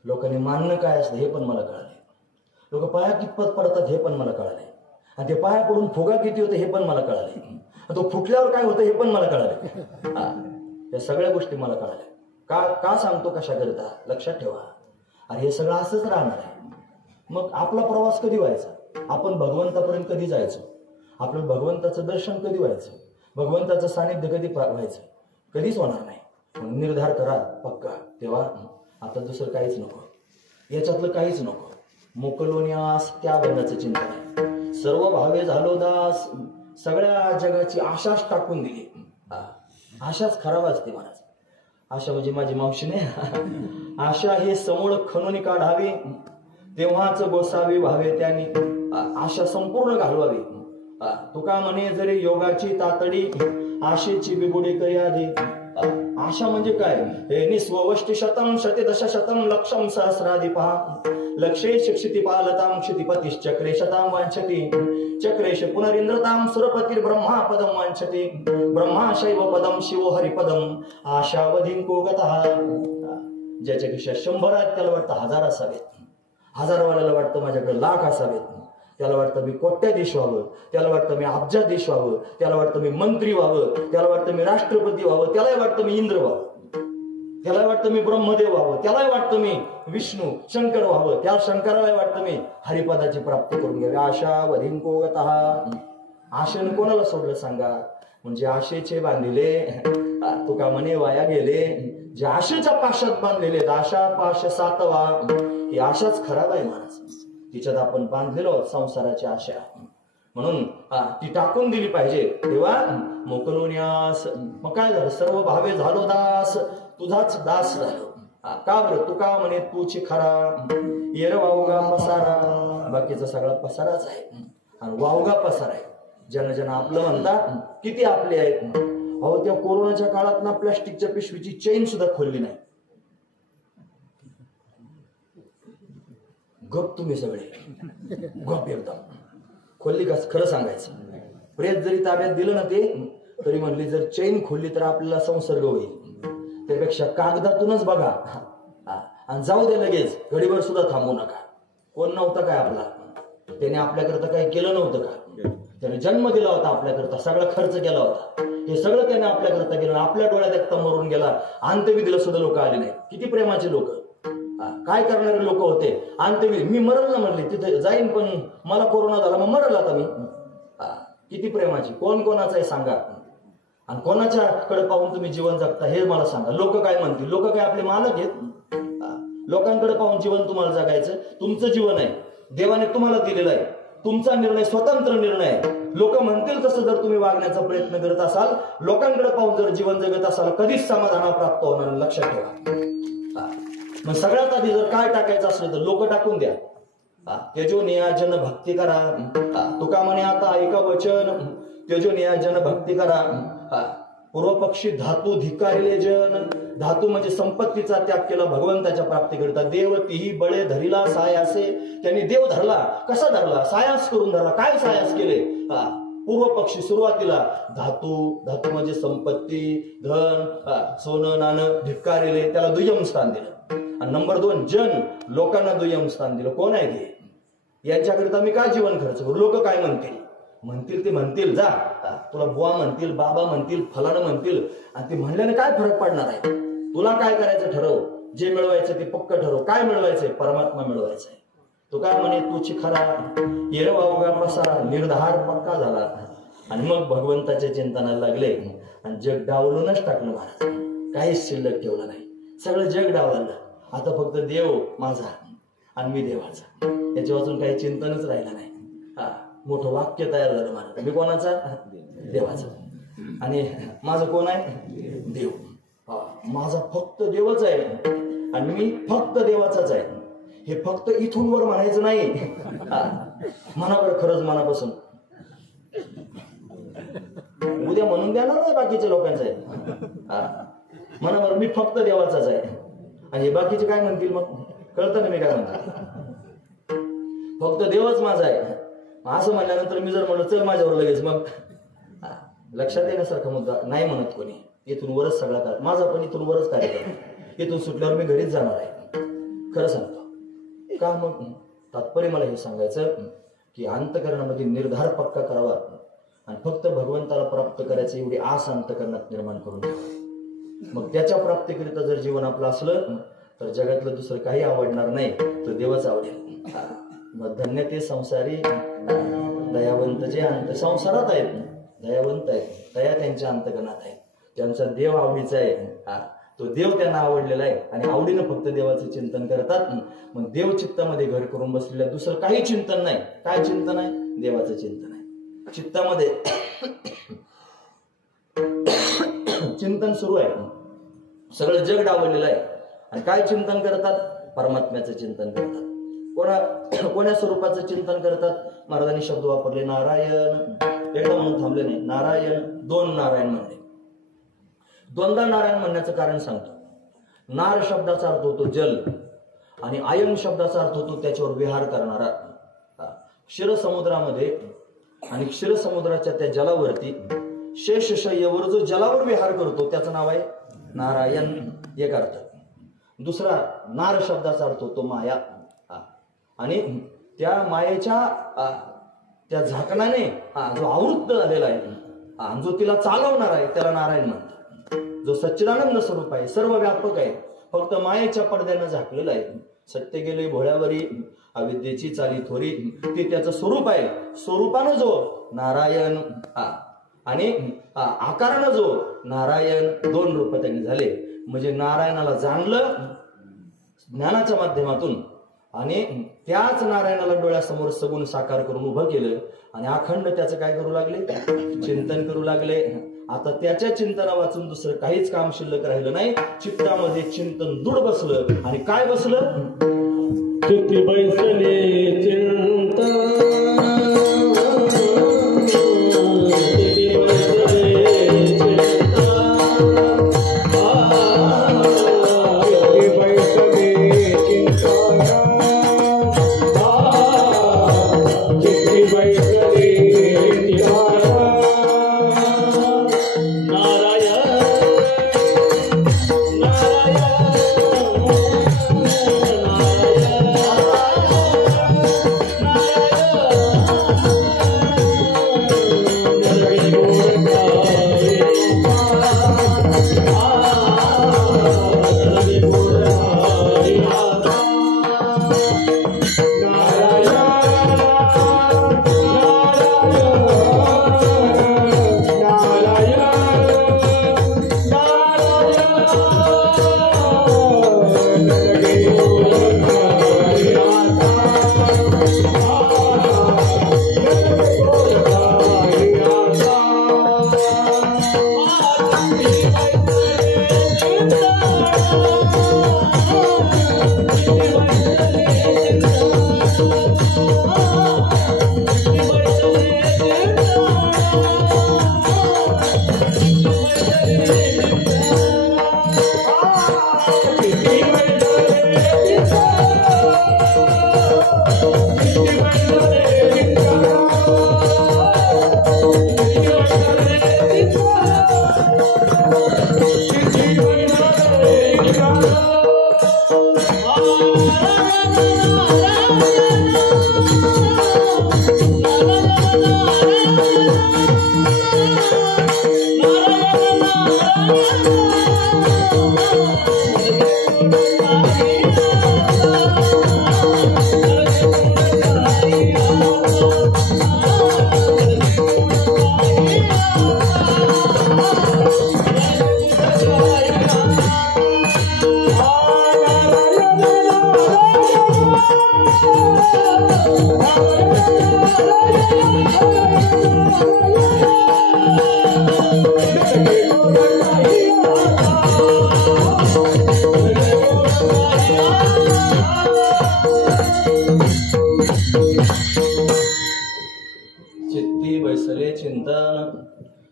लोकांनी मानणं काय असतं हे पण मला कळलंय. लोक पाया कितपत पडतात हे पण मला कळलंय. आणि ते पाया पडून फुगा किती होते हे पण मला कळलंय. तो फुटल्यावर काय होतं हे पण मला कळलंय. या सगळ्या गोष्टी मला कळाल्या. का सांगतो कशा करता लक्षात ठेवा. आणि हे सगळं असंच राहणार आहे. मग आपला प्रवास कधी व्हायचा? आपण भगवंतापर्यंत कधी जायचो? आपलं भगवंताचं दर्शन कधी व्हायचं? भगवंताचं सानिध्य कधी व्हायचं? कधीच होणार नाही. म्हणून निर्धार करा पक्का. तेव्हा आता दुसरं काहीच नको, याच्यातलं काहीच नको. मोकलोन्यास त्या बनण्याचं चिंतन आहे. सर्व भावे झालो दास. सगळ्या जगाची आशाच टाकून दिली. आशाच खराब असते महाराज. आशा म्हणजे माझी मावशी नाही. आशा हे समूळ खणून काढावी तेव्हाच गोसावी भावे. त्याने आशा संपूर्ण घालवावी. तुका म्हणे जरी योगाची तातडी आशेची बिबुडी करी आधी. आशा म्हणजे काय? हे निस्वष्टी शतम शतदश शतम लक्षम सहस्रादि पहा. लक्षे शिक्षिती पालताम क्षितिपतिश्चक्रे शताम वांछति. चक्रेश पुनरिंद्रताम सुरपती ब्रह्मा पदम वांछति. ब्रह्मा शैव पदम शिवो हरिपदम आशावधीन को गतः. ज्याच्या खिशात 100 आहेत त्याला वाटतं 1000 असावेत. 1000वाल्याला वाटतं माझ्याकडे लाख असावेत. त्याला वाटतं मी कोट्याधीश व्हावं. त्याला वाटतं मी अब्जाधीश व्हावं. त्याला वाटतं मी मंत्री व्हावं. त्याला वाटतं मी राष्ट्रपती व्हावं. त्यालाही वाटतं मी इंद्र व्हावं. त्याला वाटतं मी ब्रह्मदेव व्हावं. त्यालाही वाटतं मी विष्णू शंकर व्हावं. त्या शंकराला वाटतं मी हरिपदाची प्राप्ती करून घ्यावी. आशा वधिंको गतः. आशेनं कोणाला सोडलं सांगा? म्हणजे आशेचे बांधिले तुका म्हणे वाया गेले. जे आशेच्या पाशात बांधलेले आशा पाश सातवा. ही आशाच खराब आहे महाराज. तिच्यात आपण बांधलेलो संसाराची आशा. म्हणून ती टाकून दिली पाहिजे. तेव्हा मोकलोन्यास. मग काय झालं? सर्व भावे झालो दास. तुझाच दास झालो. का बरं? तुका म्हणे तूची खरा. येर वावगा पसारा. बाकीचा सगळा पसाराच आहे. आणि वावगा पसारा आहे. ज्यांना ज्यांना आपलं म्हणतात किती आपले आहेत. अहो त्या कोरोनाच्या काळात ना प्लास्टिकच्या पिशवीची चेन सुद्धा खोलली नाही. गप तुम्ही सगळे गप एकदम. खोलली का? खरं सांगायचं. प्रेत जरी ताब्यात दिलं ना ते तरी म्हणली जर चेन खोलली तर आपल्याला संसर्ग होईल. त्यापेक्षा कागदातूनच बघा आणि जाऊ दे लगेच. घडीभर सुद्धा थांबू नका. कोण नव्हता काय आपला? त्याने आपल्याकरता काही केलं नव्हतं का? त्याने जन्म दिला होता आपल्याकरता. सगळा खर्च केला होता. हे सगळं त्याने आपल्याकरता केलं. आपल्या डोळ्यात एकटा मरून गेला. अंत्यविधीला सुद्धा लोक आले नाही. किती प्रेमाचे लोक. काय करणारे लोक होते. अंत्यविधी मी मरल ना म्हणले तिथे जाईन पण मला कोरोना झाला मग मरल आता मी. किती प्रेमाची. कोण कोणाचं आहे सांगा? आणि कोणाच्याकडे पाहून तुम्ही जीवन जगता हे मला सांगा. लोक काय म्हणतील? लोक काय आपले मालक आहेत? लोकांकडे पाहून जीवन तुम्हाला जगायचं. तुमचं जीवन आहे. देवाने तुम्हाला दिलेलं आहे. तुमचा निर्णय स्वतंत्र निर्णय आहे. लोक म्हणतील तसं जर तुम्ही वागण्याचा प्रयत्न करत असाल, लोकांकडे पाहून जर जीवन जगत असाल, कधीच समाधान प्राप्त होणार. लक्षात ठेवा. मग सगळ्यात आधी जर काय टाकायचं असलं तर लोक टाकून द्या. तेजो नियाजन भक्ती करा. तुका म्हणे आता ऐका वचन, तेजो नियाजन भक्ती करा. पूर्व पक्षी धातू धिकारिले जन. धातू म्हणजे संपत्तीचा त्याग केला भगवंताच्या प्राप्तीकरिता. देव तीही बळे धरिला सायासे. त्यांनी देव धरला. कसा धरला? सायास करून धरला. काय सायास केले? पूर्व पक्षी सुरुवातीला धातू म्हणजे संपत्ती, धन, सोनं नाणं धिक्कारिले, त्याला दुय्यम स्थान दिलं. आणि नंबर 2 जन, लोकांना दुय्यम स्थान दिलं. कोण आहे ते? यांच्याकरिता मी काय जीवन खर्च करू? लोक काय म्हणतील ते म्हणतील. जा, तुला बुवा म्हणतील, बाबा म्हणतील, फलानं म्हणतील, आणि ते म्हणल्याने काय फरक पडणार आहे? तुला काय करायचं ठरव. जे मिळवायचं ते पक्क ठरव. काय मिळवायचंय? परमात्मा मिळवायचा आहे. तो काय म्हणे? तू चिखरा येरवावगा पसारा, निर्धार पक्का झाला. आणि मग भगवंताच्या चिंतनाला लागले आणि जग डावलूनच टाकलं महाराज. काहीच शिल्लक ठेवलं नाही. सगळं जग डावलं. आता फक्त देव माझा आणि मी देवाचा, याच्या वाचून काही चिंतनच राहिलं नाही. मोठं वाक्य तयार झालं महाराज. मी कोणाचा? देवाचा. आणि माझं कोण आहे? देव. माझा फक्त देवच आहे आणि मी फक्त देवाचाच आहे. हे फक्त इथून वर म्हणायचं नाही. मनावर खरंच मनापासून उद्या म्हणून देणार नाही बाकीच्या लोकांचं आहे. मनावर मी फक्त देवाचाच आहे. आणि हे बाकीचे काय म्हणतील मग? कळतं ना मी काय म्हणतो? फक्त देवच माझा आहे असं म्हणल्यानंतर मी जर म्हणलं चल माझ्यावर लगेच, मग लक्षात येण्यासारखा मुद्दा नाही म्हणत कोणी. इथून वरच सगळा कार्य माझा, पण इथून वरच कार्यक्रम. इथून सुटल्यावर मी घरीच जाणार आहे. खरं सांगतो का? मग तात्पर्य मला हे सांगायचं की अंतकरणामध्ये निर्धार पक्का करावा आणि फक्त भगवंताला प्राप्त करायचं एवढी आस अंतकरणात निर्माण करून ठेवा. मग त्याच्या प्राप्तीकरिता जर जीवन आपलं असलं तर जगातलं दुसरं काही आवडणार नाही, तर देवच आवडेल. मग धन्य ते संसारी दयावंत जे अंत संसारात आहेत, दयावंत आहेत, दया त्यांच्या अंतकरणात आहे. त्यांचा देव आवडीचा आहे. तो देव त्यांना आवडलेला आहे आणि आवडीनं फक्त देवाचं चिंतन करतात. मग देव चित्तामध्ये घर करून बसलेल्या दुसरं काही चिंतन नाही. काय चिंतन आहे? देवाचं चिंतन आहे. चित्तामध्ये चिंतन सुरू आहे. सगळं जग डावलेलं आहे आणि काय चिंतन करतात? परमात्म्याचं चिंतन करतात. कोण्या स्वरूपाचं चिंतन करतात? महाराजांनी शब्द वापरले नारायण. एकदा म्हणून थांबले नाही. नारायण, 2 नारायण म्हणले. दोनदा नारायण म्हणण्याचं कारण सांगतो. नार शब्दाचा अर्थ होतो जल आणि आयन शब्दाचा अर्थ होतो त्याच्यावर विहार करणारा. क्षीरसमुद्रामध्ये आणि क्षीरसमुद्राच्या त्या जलावरती शेषशय्येवर जो जलावर विहार करतो त्याचं नाव आहे नारायण, एक अर्थ. दुसरा नार शब्दाचा अर्थ होतो माया आणि त्या मायेच्या त्या झाकणाने जो आवृत्त झालेला आहे, जो तिला चालवणार आहे त्याला नारायण म्हणतात. जो सच्चिदानंद स्वरूप आहे, सर्व व्यापक आहे, फक्त मायेच्या पडद्यानं झाकलेला आहे. सत्य गेले भोळ्यावरी अविद्येची चाली थोरी, ते त्याचं स्वरूप आहे. स्वरूपानं जो नारायण आणि आकारानं जो नारायण, 2 रूप त्यांनी झाले. म्हणजे नारायणाला जाणलं ज्ञानाच्या माध्यमातून आणि त्याच नारायणाला डोळ्यासमोर सगुण साकार करून उभं केलं आणि अखंड त्याचं काय करू लागले? चिंतन करू लागले. आता त्याच्या चिंतना वाचून दुसरं काहीच काम शिल्लक राहिलं नाही. चित्तामध्ये चिंतन दृढ बसलं आणि काय बसलं? चित्ती बैसले चिंतन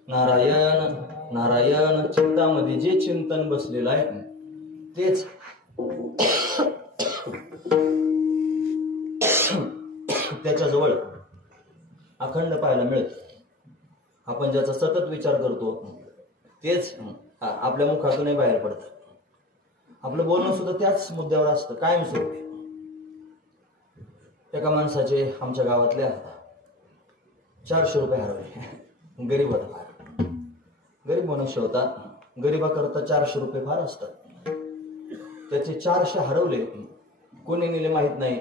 नारायण नारायण. चित्तामध्ये जे चिंतन बसलेलं आहे तेच त्याच्याजवळ अखंड पाहायला मिळत. आपण ज्याचा सतत विचार करतो तेच आपल्या मुखातूनही बाहेर पडतं. आपलं बोलणं सुद्धा त्याच मुद्द्यावर असतं कायमस्वरूपी. एका माणसाचे आमच्या गावातल्या 400 रुपये हरवले. गरीब होता फार, गरीब मनुष्य होता. गरीबाकरता 400 रुपये फार असतात. त्याचे 400 हरवले. कोणी नेले माहित नाही.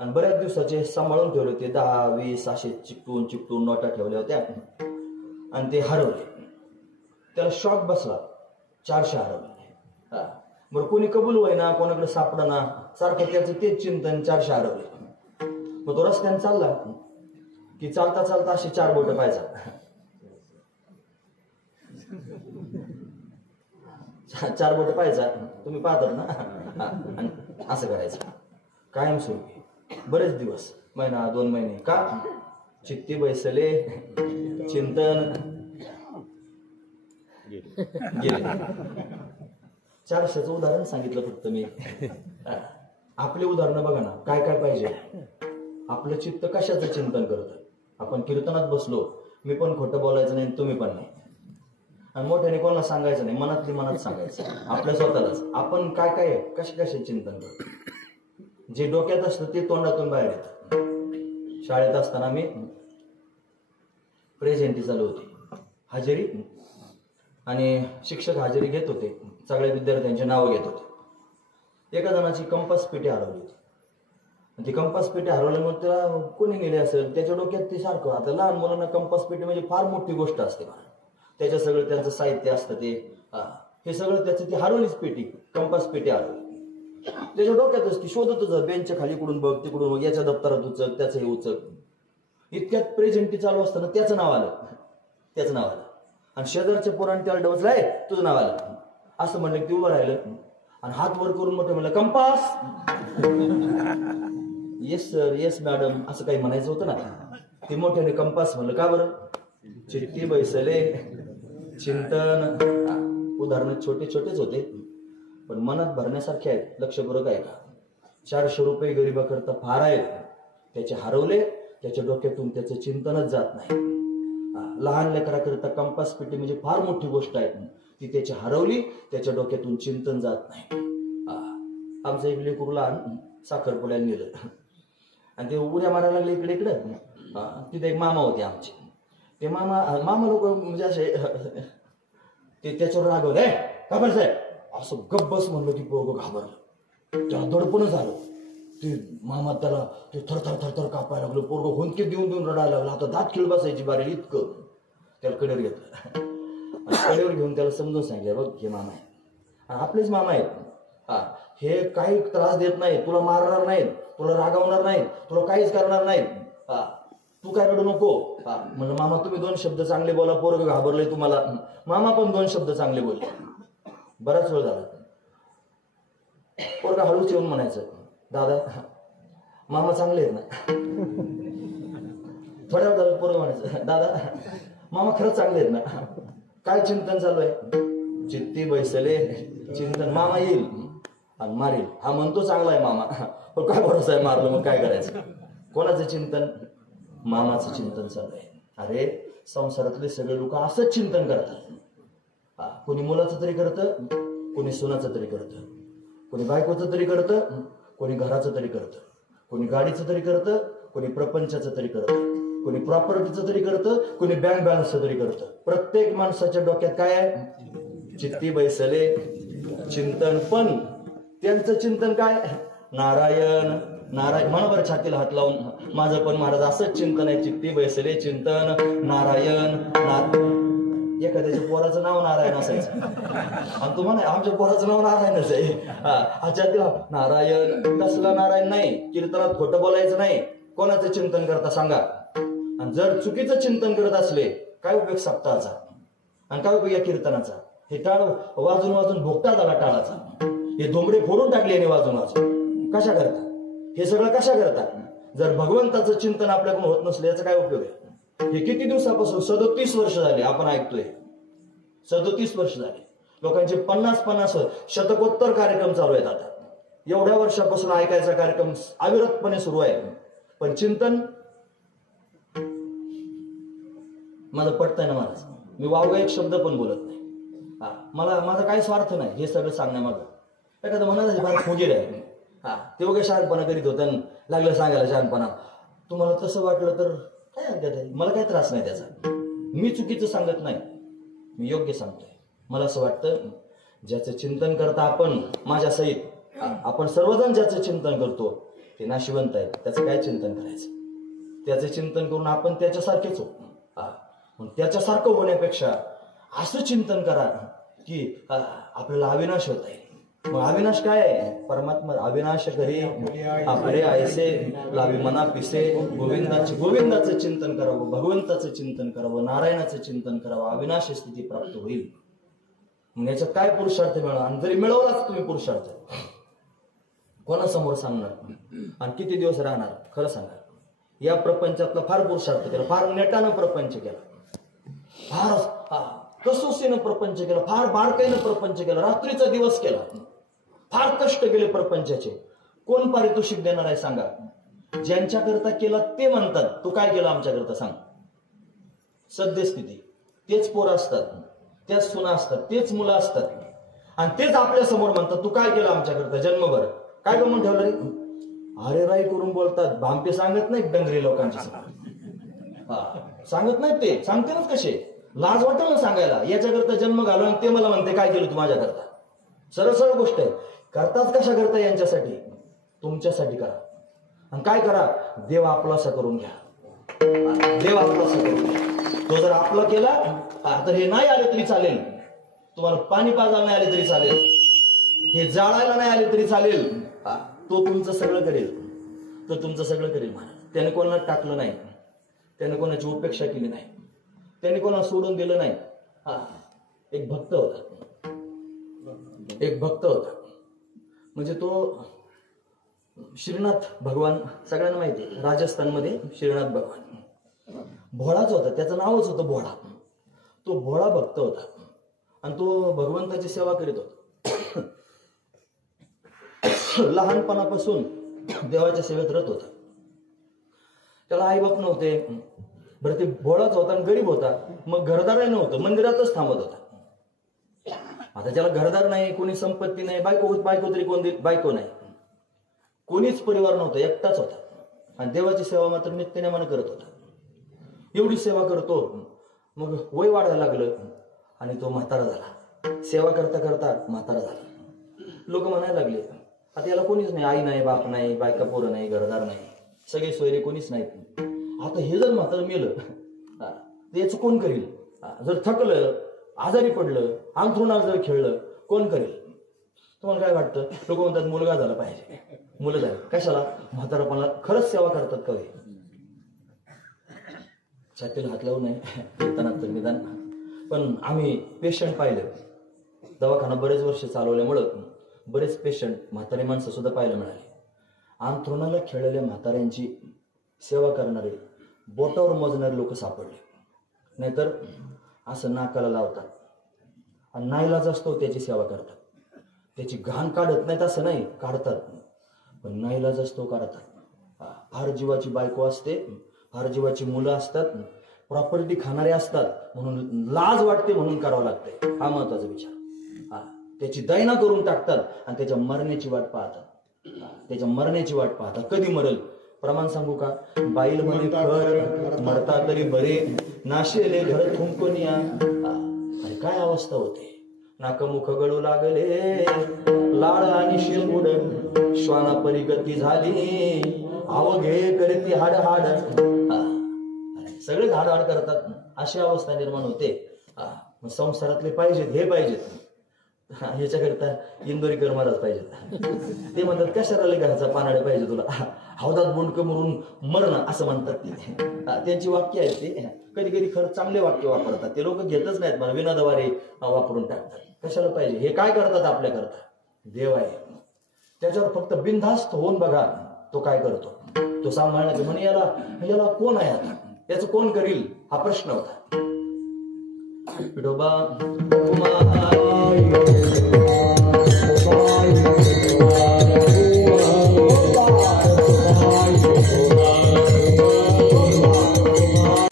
आणि बऱ्याच दिवसाचे सांभाळून ठेवले होते. 10-20 असे चिकटून नोटा ठेवल्या होत्या आणि ते हरवले. त्याला शॉक बसला. 400 हरवले. बरं कोणी कबूल होईना, कोणाकडे सापडना. सारखं त्याचं तेच चिंतन 400 हरवले. मग तो रस्त्याने चालला की चालता चालता असे 4 बोट पाहायचा. 4 बोट पाहायचा. तुम्ही पाहतात ना. आणि असं करायचं कायमस्वरूपी बरेच दिवस, महिना 2 महिने. का? चित्ती बैसले चिंतन गेले. 400चं उदाहरण सांगितलं फक्त मी. आपले उदाहरणं बघा ना. काय काय पाहिजे. आपलं चित्त कशाचं चिंतन करतं. आपण कीर्तनात बसलो, मी पण खोटं बोलायचं नाही, तुम्ही पण नाही. आणि मोठ्याने कोणाला सांगायचं नाही, मनातली मनात सांगायचं आपल्या स्वतःलाच. आपण काय काय कसे चिंतन करतो. जे डोक्यात असतं ते तोंडातून बाहेर येतं. शाळेत असताना मी प्रेझेंटी चालू होती, हजेरी, आणि शिक्षक हजेरी घेत होते. सगळ्या विद्यार्थ्यांची नावं घेत होते. एका जणाची कंपास पेटी हरवली होती. ती कंपास पेटी हरवल्यामुळे त्याला कोणी नेले असेल. त्याच्या डोक्यात ते सारखं. आता लहान मुलांना कंपास पेटी म्हणजे फार मोठी गोष्ट असते. त्याच्या सगळं त्यांचं साहित्य असतं ते. हे सगळं त्याचं ती हरवलीच पेटी, कंपास पेटी हरवली. त्याच्या डोक्यातच ती शोधत होतं. बेंचच्या खाली इकडून बघ तिकडून बघ, याच्या दप्तरात उचक, त्याचं हे उचक. इतक्यात प्रेझेंटी चालू असताना त्याचं नाव आलं. आणि शेजारच्या पोरांनी त्याला डवचलाय, तुझं नाव आलं. असं म्हणलं की ते उभं राहिलं आणि हात वर करून मोठं म्हणलं, compass. Yes sir, yes madam, असं काही म्हणायचं होतं ना. ते मोठ्याने कंपास म्हणलं. का बरं? चित्ती बैसले चिंतन. उदाहरण छोटे छोटेच होते पण मनात भरण्यासारखे आहेत. लक्षपूर्वक आहे का? 400 रुपये गरीबाकरता फार आहेत. त्याचे हरवले, त्याच्या डोक्यातून त्याचं चिंतनच जात नाही. लहान लेकराकरता कंपास पेटी म्हणजे फार मोठी गोष्ट आहे. ती त्याची हरवली, त्याच्या डोक्यातून चिंतन जात नाही. आमचं एक लेकरू लहान साखरपुड्याला नेलं आणि ते उड्या मारायला लागले इकडे इकडं. तिथे एक मामा होते आमचे. ते मामा लोक म्हणजे असे ते त्याच्यावर रागवले, का बरं साहेब असं गब्बस म्हणलं की पोरगं घाबरलं. त्याला दडपण झालं. ते मामा त्याला ते थरथर कापायला लागलं. पोरगं हुंदके देऊन रडायला लागलं. आता दात खिळ बसायची बारी. इतकं त्याला कडेवर घेतलं आणि कडेवर घेऊन त्याला समजून सांगितलं, बघ हे मामा आहे, आपलेच मामा आहेत. हे काही त्रास देत नाही, तुला मारणार नाहीत, तुला रागावणार नाहीत, तुला काहीच करणार नाहीत. तू काय रडू नको. म्हणलं मामा तुम्ही 2 शब्द चांगले बोला, पोरगं घाबरलंय तुम्हाला. मामा पण 2 शब्द चांगले बोलले. बराच वेळ झाला. पोरगा हळूच येऊन म्हणायचं, दादा मामा चांगले आहेत ना. थोड्या वेळ झालं पोरगं म्हणायचं, दादा मामा खरंच चांगले आहेत ना. काय चिंतन चालू आहे? चित्ती बैसले चिंतन. मामा येईल आणि मारेल. हा म्हणतो चांगला आहे मामा, पण काय भरोसा आहे मारलं मग काय करायचं. कोणाचं चिंतन? मामाचं चिंतन चालू आहे. अरे संसारातले सगळे लोक असंच चिंतन करतात. कोणी मुलाचं तरी करतं, कोणी सुनाचं तरी करतं, कोणी बायकोचं तरी करतं, कोणी घराचं तरी करतं, कोणी गाडीचं तरी करतं, कोणी प्रपंचाचं तरी करतं, कोणी प्रॉपर्टीचं तरी करतं, कोणी बँक बॅलन्सचं तरी करतं. प्रत्येक माणसाच्या डोक्यात काय आहे? चित्ती बैसले चिंतन. पण त्यांचं चिंतन काय? नारायण नारायण. म्हणा बरं छातीला हात लावून, माझं पण महाराज असंच चिंतन आहे. चित्ती बैसले चिंतन नारायण. एखाद्याच्या पोराचं नाव नारायण असायचं आणि तू म्हणा आमच्या पोराचं नाव नारायणच आहे. छातीला नारायण. कसला नारायण नाही. कीर्तनात खोटं बोलायचं नाही. कोणाचं चिंतन करता सांगा. आणि जर चुकीचं चिंतन करत असले, काय उपयोग सप्ताहाचा आणि काय उपयोग या कीर्तनाचा? हे टाळ वाजून वाजून भोगता झाला टाळाचा. हे धोंबडे फोडून टाकले याने वाजून वाजून. कशा करता हे सगळं? कशा करता? जर भगवंताचं चिंतन आपल्याकडून होत नसलं याचा काय उपयोग आहे? हे किती दिवसापासून 37 वर्ष झाले आपण ऐकतोय. 37 वर्ष झाले. लोकांचे 50-50 शतकोत्तर कार्यक्रम चालू आहेत. आता एवढ्या वर्षापासून ऐकायचा कार्यक्रम अविरतपणे सुरू आहे. पण चिंतन माझं पटतंय ना महाराज. मी वावगा एक शब्द पण बोलत नाही. माझा काही स्वार्थ नाही हे सगळं सांगण्यामागं. एखादं म्हणत फार फुगीर आहे, ते वगैरे शहाणपणा करीत होतं, लागलं सांगायला शहाणपणा. तुम्हाला तसं वाटलं तर काय हरकत आहे, मला काही त्रास नाही त्याचा. मी चुकीचं सांगत नाही, मी योग्य सांगतोय. मला असं वाटतं ज्याचं चिंतन करता आपण माझ्या सहित आपण सर्वजण ज्याचं चिंतन करतो ते नाशिवंत आहे. त्याचं काय चिंतन करायचं? त्याचं चिंतन करून आपण त्याच्यासारखेच हो. त्याच्यासारखं होण्यापेक्षा असं चिंतन करा की आपल्याला अविनाश होत आहे. मग अविनाश काय आहे? परमात्मा अविनाश करे आपले ऐसे लावी मना पिसे. गोविंदाचं चिंतन करावं, भगवंताचं चिंतन करावं, नारायणाचं चिंतन करावं, अविनाश स्थिती प्राप्त होईल. मग याच्यात काय पुरुषार्थ मिळणार? आणि जरी मिळवलाच तुम्ही पुरुषार्थ, कोणासमोर सांगणार आणि किती दिवस राहणार? खरं सांगा. या प्रपंचातला फार पुरुषार्थ केला, फार नेटानं प्रपंच केला, फार कसोशीनं प्रपंच केला, फार बारकाईनं प्रपंच केला, रात्रीचा दिवस केला, फार कष्ट केले प्रपंचाचे. कोण पारितोषिक देणार आहे सांगा? ज्यांच्याकरता केला ते म्हणतात तू काय केलं आमच्याकरता सांग. सद्यस्थिती तेच पोरं असतात, त्याच सुना असतात, तेच मुलं असतात, आणि तेच आपल्या समोर म्हणतात तू काय केलं आमच्याकरता जन्मभर. काय गमन ठेवलं रे? अरे राई करून बोलतात. भामटे सांगत नाहीत डंगरी लोकांच्या समोर, सांगत नाहीत ते. सांगते ना कसे, लाज वाटेल ना सांगायला. याच्याकरता जन्म घालून आणि ते मला म्हणते काय केलं तू माझ्याकरता. सरळ सरळ गोष्ट आहे. करताच कशा करता? यांच्यासाठी, तुमच्यासाठी करा. आणि काय करा? देव आपलासा करून घ्या. देव आपलासा करून घ्या. तो जर आपला केला तर हे नाही आले तरी चालेल, तुम्हाला पाणी पाजायला नाही आले तरी चालेल, हे जाळायला नाही आले तरी चालेल, तो तुमचं सगळं करेल. तो तुमचं सगळं करेल महाराज. त्याने कोणाला टाकलं नाही, त्याने कोणाची उपेक्षा केली नाही, त्याने कोणाला सोडून दिलं नाही. एक भक्त होता, एक भक्त होता. म्हणजे तो श्रीनाथ भगवान सगळ्यांना माहिती आहे, राजस्थानमध्ये श्रीनाथ भगवान. भोळाच होता, त्याचं नावच होतं भोळा. तो भोळा भक्त होता आणि तो भगवंताची सेवा करीत होता. लहानपणापासून देवाच्या सेवेत रत होता. त्याला आई बाप नव्हते. बरं, ते भोळाच होता आणि गरीब होता. मग घरदारही नव्हतं, मंदिरातच थांबत होता. आता त्याला घरदार नाही, कोणी संपत्ती नाही, बायको तरी कोण बायको नाही, कोणीच परिवार नव्हतं, एकटाच होता. आणि देवाची सेवा मात्र नित्यनेमानं करत होता. एवढी सेवा करतो, मग वय वाढायला लागलं आणि तो म्हातारा झाला. सेवा करता करता म्हातारा झाला. लोक म्हणायला लागले आता याला कोणीच नाही, आई नाही, बाप नाही, बायका पोरं नाही, घरदार नाही, सगळे सोयरे कोणीच नाहीत. आता हे जर म्हातारं मेलं तर याचं कोण करेल? जर थकलं, आजारी पडलं, अंथरुणावर जर खेळलं, कोण करेल? तुम्हाला काय वाटतं? लोक म्हणतात मुलगा झाला पाहिजे. मुलं झाले कशाला? म्हातारापणाला खरंच सेवा करतात का? छातीला हात लावू नये कीर्तनात तर निदान. पण आम्ही पेशंट पाहिलं, दवाखाना बरेच वर्ष चालवल्यामुळं बरेच पेशंट म्हातारे माणसं सुद्धा पाहायला मिळाले. अंथरुणाला खेळलेल्या म्हाताऱ्यांची सेवा करणारे बोटावर मोजणारे लोक सापडले. नाहीतर असं नाकाला लावतात आणि नाईलाज असतो त्याची सेवा करतात. त्याची घाण काढत नाहीत असं नाही, काढतात, पण नाईलाज असतो काढतात. फार जीवाची बायको असते, फार जीवाची मुलं असतात, प्रॉपर्टी खाणारे असतात, म्हणून लाज वाटते म्हणून करावं लागतंय. हा महत्वाचा विचार. त्याची दैना करून टाकतात आणि त्याच्या मरण्याची वाट पाहतात. त्याच्या मरण्याची वाट पाहतात. कधी मरेल प्रमाण सांगू का? बाईल म्हणे घर मरता तरी बरे, नाशेले घर थुंकनिया. अरे काय अवस्था होते. नाकमुख गळू लागले, लाळ आणि शिरगुड, श्वाना परिगती झाली, अवघे करती हाड हाड. सगळेच हाड हाड करतात, अशी अवस्था निर्माण होते. संसारातले पाहिजेत, हे पाहिजेत, ह्याच्याकरता इंदोरीकर महाराज पाहिजेत. ते म्हणतात कशाला घराचा पानाडे पाहिजे तुला, हौदात बुंडकं मरून मरणं असं म्हणतात ते. त्यांची वाक्य आहेत ते. कधी कधी खरं चांगले वाक्य वापरतात ते. लोक घेतच नाहीत, मला विनोदाद्वारे वापरून टाकतात. कशाला पाहिजे? हे काय करतात आपल्याकरता? देव आहे, त्याच्यावर फक्त बिनधास्त होऊन बघा तो काय करतो. तो सांभाळण्याचं म्हणे याला कोण आहे आता, याचं कोण करील हा प्रश्न होता. विठोबा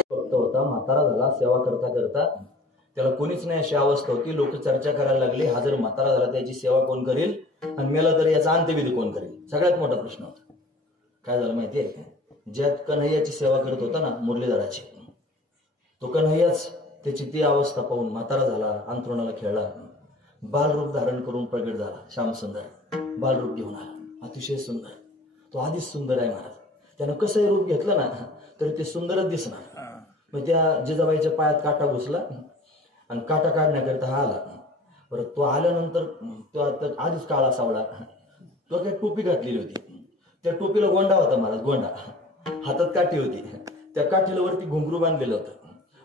फक्त होता, म्हातारा झाला, सेवा करता करता त्याला कोणीच नाही अशी अवस्था होती. लोक चर्चा करायला लागले, हा जर म्हातारा झाला त्याची सेवा कोण करेल आणि मेला तर याचा अंत्यविधी कोण करेल. सगळ्यात मोठा प्रश्न होता. काय झालं माहितीये, ज्यात कन्हैयाची सेवा करत होता ना मुरलीधराची, तो कन्हैयाच त्याची ती अवस्था पाहून म्हातारा झाला, अंथरुणाला खेळला, बालरूप धारण करून प्रगट झाला. श्यामसुंदर बालरूप घेऊन आला, अतिशय सुंदर. तो आधीच सुंदर आहे महाराज. त्यानं कसंही रूप घेतलं ना तरी ते सुंदरच दिसणार. मग त्या जिजाबाईच्या पायात काटा घुसला आणि काटा काढण्याकरिता हा आला. बरं, तो आल्यानंतर तो आधीच काळा सावळा, तो काय टोपी घातलेली होती. त्या टोपीला गोंडा होता महाराज, गोंडा. हातात काठी होती, त्या काठीला वरती घुंगरू बांधलेलं होतं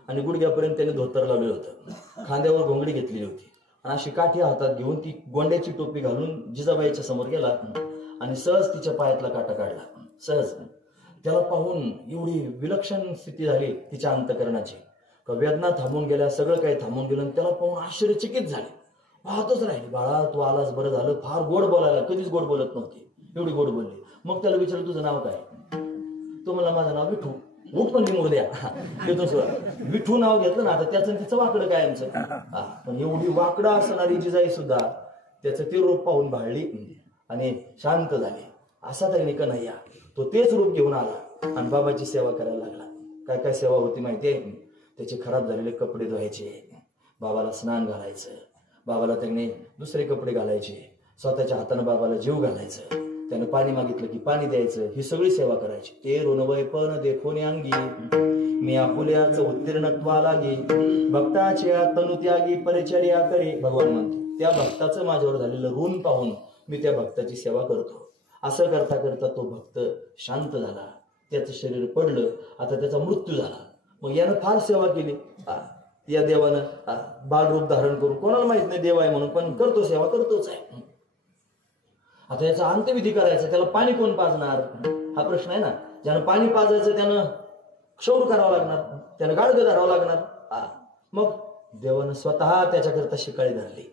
आणि गुडघ्यापर्यंत त्याने धोतर लावलेलं होतं. खांद्यावर घोंगडी घेतलेली होती आणि अशी काठी हातात घेऊन ती गोंड्याची टोपी घालून जिजाबाईच्या समोर गेला आणि सहज तिच्या पायातला काटा काढला. सहज. त्याला पाहून एवढी विलक्षण स्थिती झाली तिच्या अंतकरणाची, वेदना थांबून गेल्या, सगळं काही थांबून गेलं. त्याला पाहून आश्चर्यचकित झाले. पाहतच राहिले. बाळा तू आलास, बरं झालं. फार गोड बोलायला, कधीच गोड बोलत नव्हती, एवढी गोड बोलली. मग त्याला विचारलं तुझं नाव काय? तो मला माझं नाव विठू. उठ पण लिहून द्या. विठू नाव घेतलं ना आता त्याचं तिचं वाकडं काय आमचं. पण एवढी वाकडं असणारी जिजाई सुद्धा त्याचं ते रूप पाहून भाळली आणि शांत झाली. असा त्याने कन्हैया तो तेच रूप घेऊन आला आणि बाबाची सेवा करायला लागला. काय काय सेवा होती माहितीये? त्याचे खराब झालेले कपडे धुवायचे, बाबाला स्नान घालायचं, बाबाला त्याने दुसरे कपडे घालायचे, स्वतःच्या हाताने बाबाला जीव घालायचं, त्यानं पाणी मागितलं की पाणी द्यायचं, ही सगळी सेवा करायची. ते ऋणवय पण देखोने अंगी मी आपुल्याचं उत्तीर्णत्वा लागे भक्ताच्या तनु त्यागी परिचर्या करे. भगवान म्हणतो त्या भक्ताचं माझ्यावर झालेलं ऋण पाहून मी त्या भक्ताची सेवा करतो. असं करता करता तो भक्त शांत झाला, त्याचं शरीर पडलं, आता त्याचा मृत्यू झाला. मग यानं फार सेवा केली. या देवानं बालरूप धारण करून, कोणाला माहित नाही देव आहे म्हणून, पण करतो सेवा, करतोच आहे. आता याचा अंत्यविधी करायचा, त्याला पाणी कोण पाजणार हा प्रश्न आहे ना. ज्यानं पाणी पाजायचं त्यानं क्षौर करावं लागणार, त्यानं गाडगं धरावं लागणार. मग देवानं स्वतः त्याच्याकरिता शिकाळी धरली,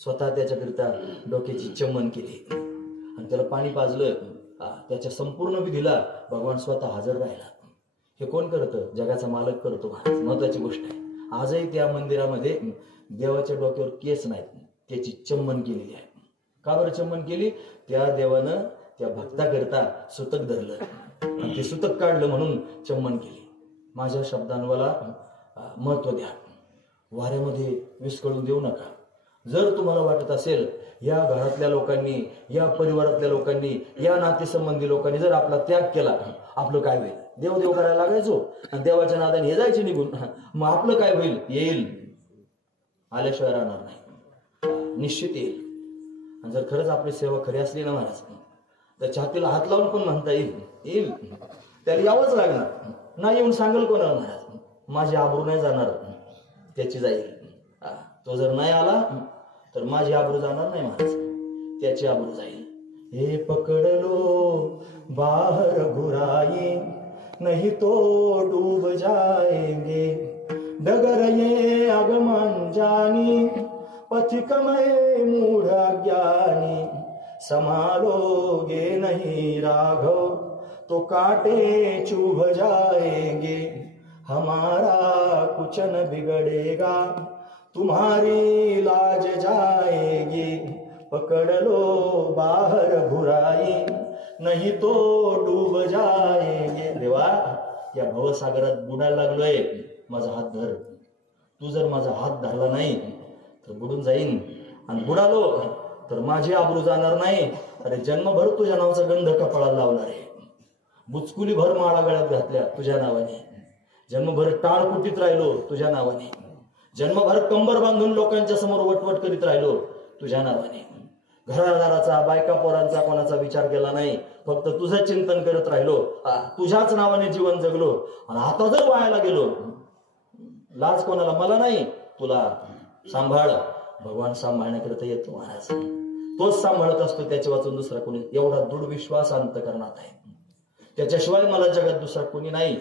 स्वतः त्याच्याकरिता डोक्याची चमन केली आणि त्याला पाणी पाजलं. त्याच्या संपूर्ण विधीला भगवान स्वतः हजर राहिला. हे कोण करतं? जगाचा मालक करतो महाराज. महत्वाची गोष्ट आहे. आजही त्या मंदिरामध्ये देवाच्या डोक्यावर केस नाहीत, त्याची चम्मन केलेली आहे. का बरं चम्मन केली? त्या देवानं त्या भक्ताकरिता सुतक धरलं आणि ते सुतक काढलं म्हणून चम्मन केली. माझ्या शब्दांवाला महत्व द्या, वाऱ्यामध्ये विस्कळून देऊ नका. जर तुम्हाला वाटत असेल या घरातल्या लोकांनी, या परिवारातल्या लोकांनी, या नातेसंबंधी लोकांनी जर आपला त्याग केला, आपलं काय होईल? देव करायला लागायचो आणि देवाच्या नादाने हे जायचे निघून, मग आपलं काय होईल? येईल, आल्याशिवाय राहणार नाही, निश्चित येईल. आणि जर खरंच आपली सेवा खरी असली ना महाराज, तर छातीला हात लावून पण म्हणता येईल, त्याला यावंच लागणार. नाही येऊन सांगेल कोणाला महाराज माझी आबरू नाही जाणार, त्याची जाईल. तो जर नाही आला तर माझी आबरू जाणार नाही महाराज, त्याची आबरू जाईल. हे पकडलो बाहर बुराई नहीं तो डूब जाएंगे, डगर ये आगमन जानी पथिक में मूढ़ ज्ञानी, संभालोगे नहीं राघव तो कांटे चुभ जाएंगे, हमारा कुछ न बिगड़ेगा तुम्हारी लाज जाएगी, पकड़ लो बाहर बुराई नहीं तो डूब जाएंगे. देवा, या भवसागरात बुडायला लागलोय, माझा हात धर. तू जर माझा हात धरला नाही तर बुडून जाईन, आणि बुडालो तर माझी आबरू जाणार नाही. अरे जन्मभर तुझ्या नावाचा गंध कपाळाला लावणार आहे, बुचकुली भर माळा गळ्यात घातल्या तुझ्या नावाने, जन्मभर टाळकुटीत राहिलो तुझ्या नावाने, जन्मभर कंबर बांधून लोकांच्या समोर वटवट करीत राहिलो तुझ्या नावाने, घरादाराचा बायका पोरांचा कोणाचा विचार केला नाही, फक्त तुझं चिंतन करत राहिलो, तुझ्याच नावाने जीवन जगलो. आणि आता जर वायाला गेलो, लाज कोणाला? मला नाही, तुला सांभाळ. भगवान सांभाळण्याकरिता येतो महाराज, तोच सांभाळत असतो, त्याच्या वाचून दुसरा कोणी. एवढा दृढ विश्वास अंतकरणात आहे, त्याच्याशिवाय मला जगात दुसरा कोणी नाही.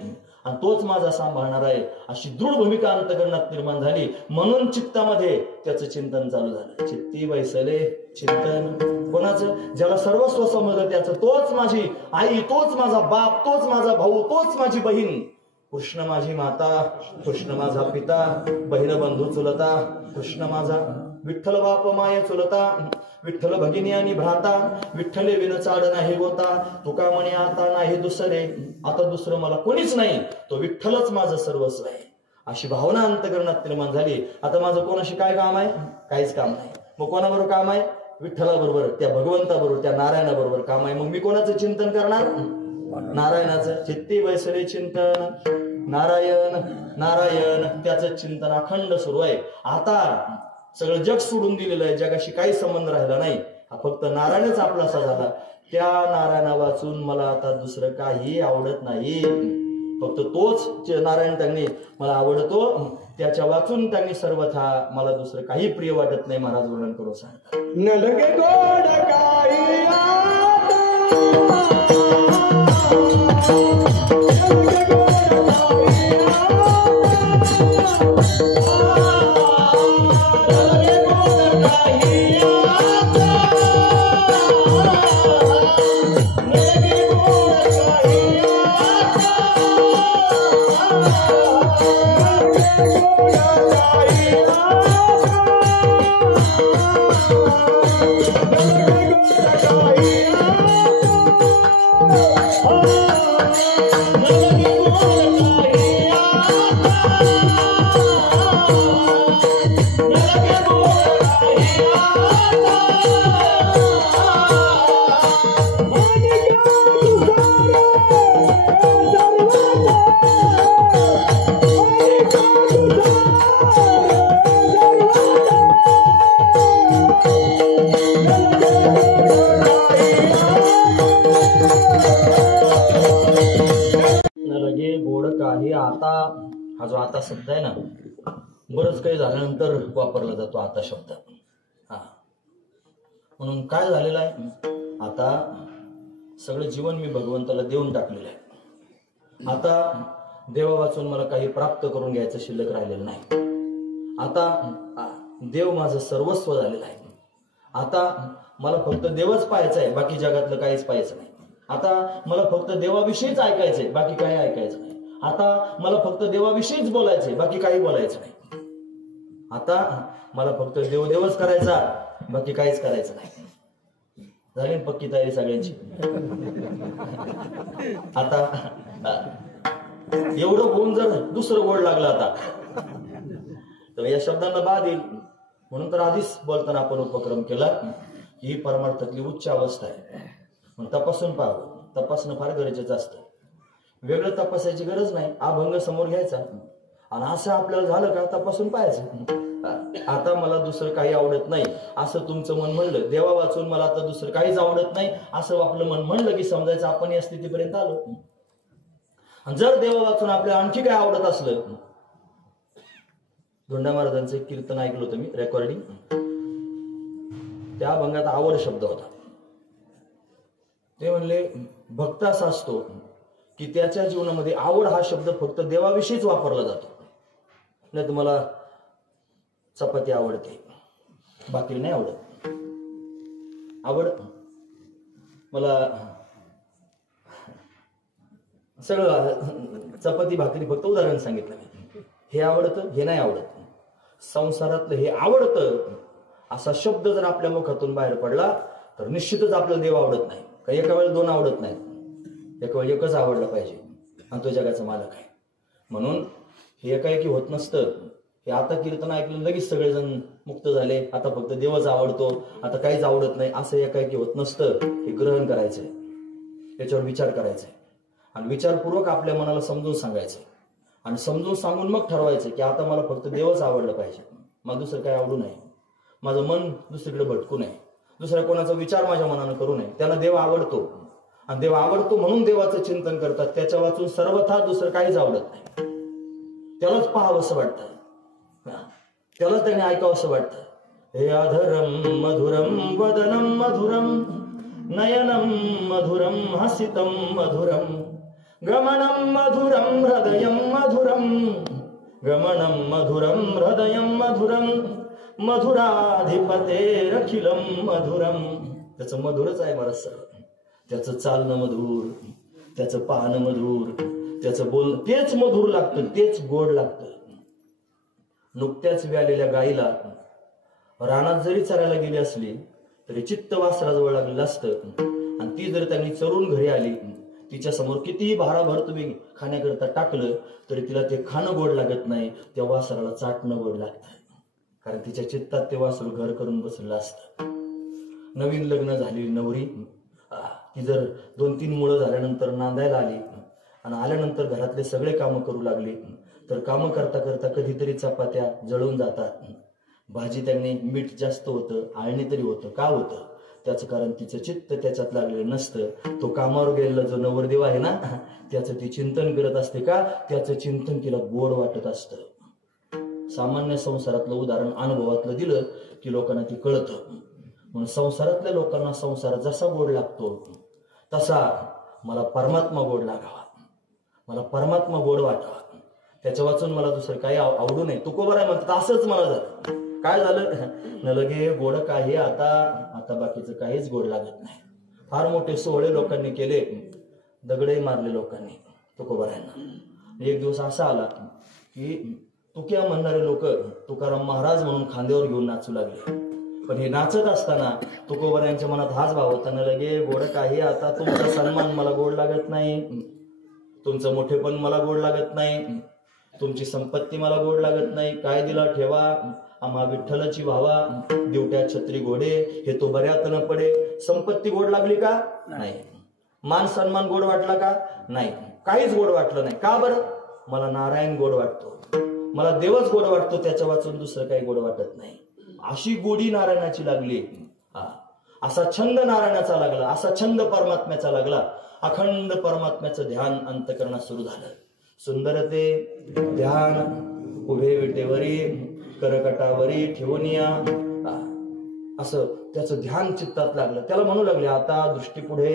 आणि तोच माझा सांभाळणार आहे, अशी दृढ भूमिका अंतःकरणात निर्माण झाली. म्हणून चित्तामध्ये त्याचं चिंतन चालू झालं. चित्ती बैसले चिंतन. कोणाचं? ज्याला सर्वस्व समजलं त्याचं. तोच माझी आई, तोच माझा बाप, तोच माझा भाऊ, तोच माझी बहीण. कृष्ण माझी माता, कृष्ण माझा पिता, बहीण बंधू चुलता, कृष्ण माझा विठ्ठल बाप माय चुलता, विठ्ठल भगिनी आणि भ्राता, विठ्ठले विन चाड नाही गोता, तुका म्हणे आता नाही दुसरे, आता दुसरं मला कोणीच नाही, तो विठ्ठलच माझं सर्वस्व आहे. अशी भावना अंतःकरणात निर्माण झाली. आता माझं कोणाशी काय काम आहे? काहीच काम नाही. मग कोणाबरोबर काम आहे? विठ्ठलाबरोबर, त्या भगवंताबरोबर, त्या नारायणाबरोबर काम आहे. मग मी कोणाचं चिंतन करणार? नारायणाचं. चित्ती बैसले चिंतन, नारायण नारायण, त्याचं चिंतन अखंड सुरू आहे. आता सगळं जग सोडून दिलेलं आहे, जगाशी काही संबंध राहिला नाही. हा फक्त नारायणच आपलासा झाला. त्या नारायणा वाचून मला आता दुसरं काही आवडत नाही. फक्त तोच नारायण त्यांनी मला आवडतो, त्याच्या वाचून त्यांनी सर्वथा मला दुसरं काही प्रिय वाटत नाही. महाराज वर्णन करून सांगतात. न लगे गोड काही हा जो आता शब्द आहे ना, बरंच काही झाल्यानंतर वापरला जातो आता शब्द. हा, म्हणून काय झालेलं आहे, आता सगळं जीवन मी भगवंताला देऊन टाकलेलं आहे. आता देवा वाचून मला काही प्राप्त करून घ्यायचं शिल्लक राहिलेलं नाही. आता देव माझं सर्वस्व झालेलं आहे. आता मला फक्त देवच पाहायचं आहे, बाकी जगातलं काहीच पाहायचं नाही. आता मला फक्त देवाविषयीच ऐकायचंय, बाकी काही ऐकायचं नाही. आता मला फक्त देवाविषयीच बोलायचंय, बाकी काही बोलायचं नाही. आता मला फक्त देवदेवच करायचा, बाकी काहीच करायचं नाही. झाली पक्की तयारी सगळ्यांची. आता एवढं होऊन जर दुसरं गोड लागलं आता तर या शब्दांना बाद येईल. म्हणून तर आधीच बोलताना आपण उपक्रम केला की ही परमार्थातली उच्च अवस्था आहे, म्हणून तपासून पाहावं. तपासणं फार गरजेचं असतं. वेगळं तपासायची गरज नाही, अभंग समोर घ्यायचा आणि असं आपल्याला झालं का तपासून पाहायचं. आता मला दुसरं काही आवडत नाही असं तुमचं मन म्हणलं, देवा वाचून मला आता दुसरं काहीच आवडत नाही असं आपलं मन म्हणलं की समजायचं आपण या स्थितीपर्यंत आलो. आणि जर देवा वाचून आपल्याला आणखी काय आवडत असलं, धोंडा महाराजांचं एक कीर्तन ऐकलं होतं मी, रेकॉर्डिंग. त्या अभंगात आवड शब्द होता. ते म्हणले भक्त असा असतो की त्याच्या जीवनामध्ये आवड हा शब्द फक्त देवाविषयीच वापरला जातो. नाही तर मला चपाती आवडते, भाकरी नाही आवडत. आवड मला सगळं चपाती भाकरी फक्त उदाहरण सांगितलं मी. हे आवडतं, हे नाही आवडत. संसारातलं हे आवडतं असा शब्द जर आपल्या मुखातून बाहेर पडला तर निश्चितच आपल्याला देव आवडत नाही. काही एका वेळेला दोन आवडत नाहीत, एका वेळी एकच आवडलं पाहिजे आणि तो जगाचा मालक आहे. म्हणून हे एकाएकी होत नसतं. हे आता कीर्तन ऐकलं लगेच सगळेजण मुक्त झाले, आता फक्त देवच आवडतो, आता काहीच आवडत नाही असं एकाएकी होत नसतं. हे ग्रहण करायचंय, याच्यावर विचार करायचाय आणि विचारपूर्वक आपल्या मनाला समजून सांगायचंय आणि समजून सांगून मग ठरवायचं की आता मला फक्त देवच आवडलं पाहिजे, मला दुसरं काही आवडू नये, माझं मन दुसरीकडे भटकू नये, दुसऱ्या कोणाचा विचार माझ्या मनानं करू नये. त्याला देव आवडतो आणि देव आवडतो म्हणून देवाचं चिंतन करतात. त्याच्या वाचून सर्वथा दुसरं काहीच आवडत नाही. त्यालाच पाहावंसं वाटतं, त्यालाच त्याने ऐकावंसं वाटतं. हे अधरम मधुरम वदनम मधुरम नयनम मधुरम हसितम मधुरम गमनं मधुरं हृदयं मधुरं, गमनं मधुरं हृदयं मधुरं, मधुराधिपतेरखिलं मधुरं. त्याचं मधुरच आहे बरंच सगळं. त्याचं चालणं मधुर, त्याचं पाहणं मधुर, त्याचं बोलणं तेच मधुर लागतं, तेच गोड लागतं. नुकत्याच व्यालेल्या गाईला रानात जरी चरायला गेली असली तरी चित्त वासराजवळ लागलेलं असतं, आणि ती जर त्यांनी चरून घरी आली, तिच्या समोर कितीही भाराभर तुम्ही खाण्याकरता टाकलं तरी तिला ते खाणं गोड लागत नाही, त्या वासराला चाटणं गोड लागतं. कारण तिच्या चित्तात ते वासरू घर करून बसलेलं असतं. नवीन लग्न झालेली नवरी ती जर 2-3 मुलं झाल्यानंतर नांदायला आली आणि आल्यानंतर घरातले सगळे कामं करू लागली तर कामं करता करता कधीतरी चपात्या जळून जातात. भाजी त्यांनी मीठ जास्त होतं, आळणी तरी होतं. का होतं? त्याचं कारण तिचं चित्त त्याच्यात लागलेलं नसतं. तो कामावर गेलेला जो नवरदेव आहे ना, त्याचं ती चिंतन करत असते. का? त्याचं चिंतन तिला गोड वाटत असतं. सामान्य संसारातलं उदाहरण अनुभवातलं दिलं की लोकांना ती कळतं. म्हणून संसारातल्या लोकांना संसार जसा गोड लागतो तसा मला परमात्मा गोड लागावा, मला परमात्मा गोड वाटावा. त्याच्या वाचून मला दुसरं काही आवडू नये. तुकोबर आहे म्हणतात, असंच मला झालं. काय झालं? न लगे गोड काही आता बाकीचं काहीच गोड लागत नाही. फार मोठे सोहळे लोकांनी केले, दगडे मारले लोकांनी तुकोबारायांना. एक दिवस असा आला की तुक्या म्हणणारे लोक तुकाराम महाराज म्हणून खांद्यावर घेऊन नाचू लागले. पण हे नाचत असताना तुकोबारायांच्या मनात हाच भाव होता, न लगे गोड काही आता तुमचा सन्मान मला गोड लागत नाही, तुमचं मोठेपण मला गोड लागत नाही, तुमची संपत्ती मला गोड लागत नाही. काय दिला ठेवा, आम्हा विठ्ठलाची भावा, दिवट्या छत्री घोडे, हे तो बऱ्यात न पडे. संपत्ती गोड लागली का? नाही. मान सन्मान गोड वाटला का? नाही. काहीच गोड वाटलं नाही. का बरं? मला नारायण गोड वाटतो, मला देवच गोड वाटतो, त्याच्या वाचून दुसरं काही गोड वाटत नाही. अशी गोडी नारायणाची लागली. असा छंद नारायणाचा लागला, असा छंद परमात्म्याचा लागला. अखंड परमात्म्याचं ध्यान अंतकरणात सुरू झालं. सुंदर ते ध्यान उभे विटेवरी करकटावरी ठेवूनिया, असं त्याचं ध्यान चित्तात लागलं. त्याला म्हणू लागले, आता दृष्टी पुढे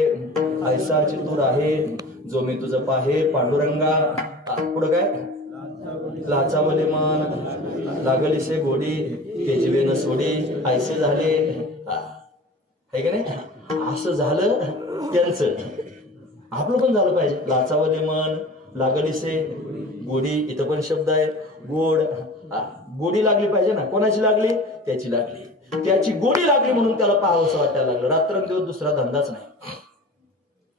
ऐसा चितूर आहे, जो मी तुझं पाहे पांडुरंगा. पुढं काय? लाचावले मन लागलीसे गोडी, ते जीवे न सोडी, ऐसे झाले. आहे का नाही? असं झालं त्यांचं. आपलं पण झालं पाहिजे. लाचावले मन लागलीसे गोडी, इथं पण शब्द आहे गोड. गोडी लागली पाहिजे ना. कोणाची लागली? त्याची लागली. त्याची गोडी लागली म्हणून त्याला पाहावंसं वाटायला लागलं. रात्रंदिवस दुसरा धंदाच नाही.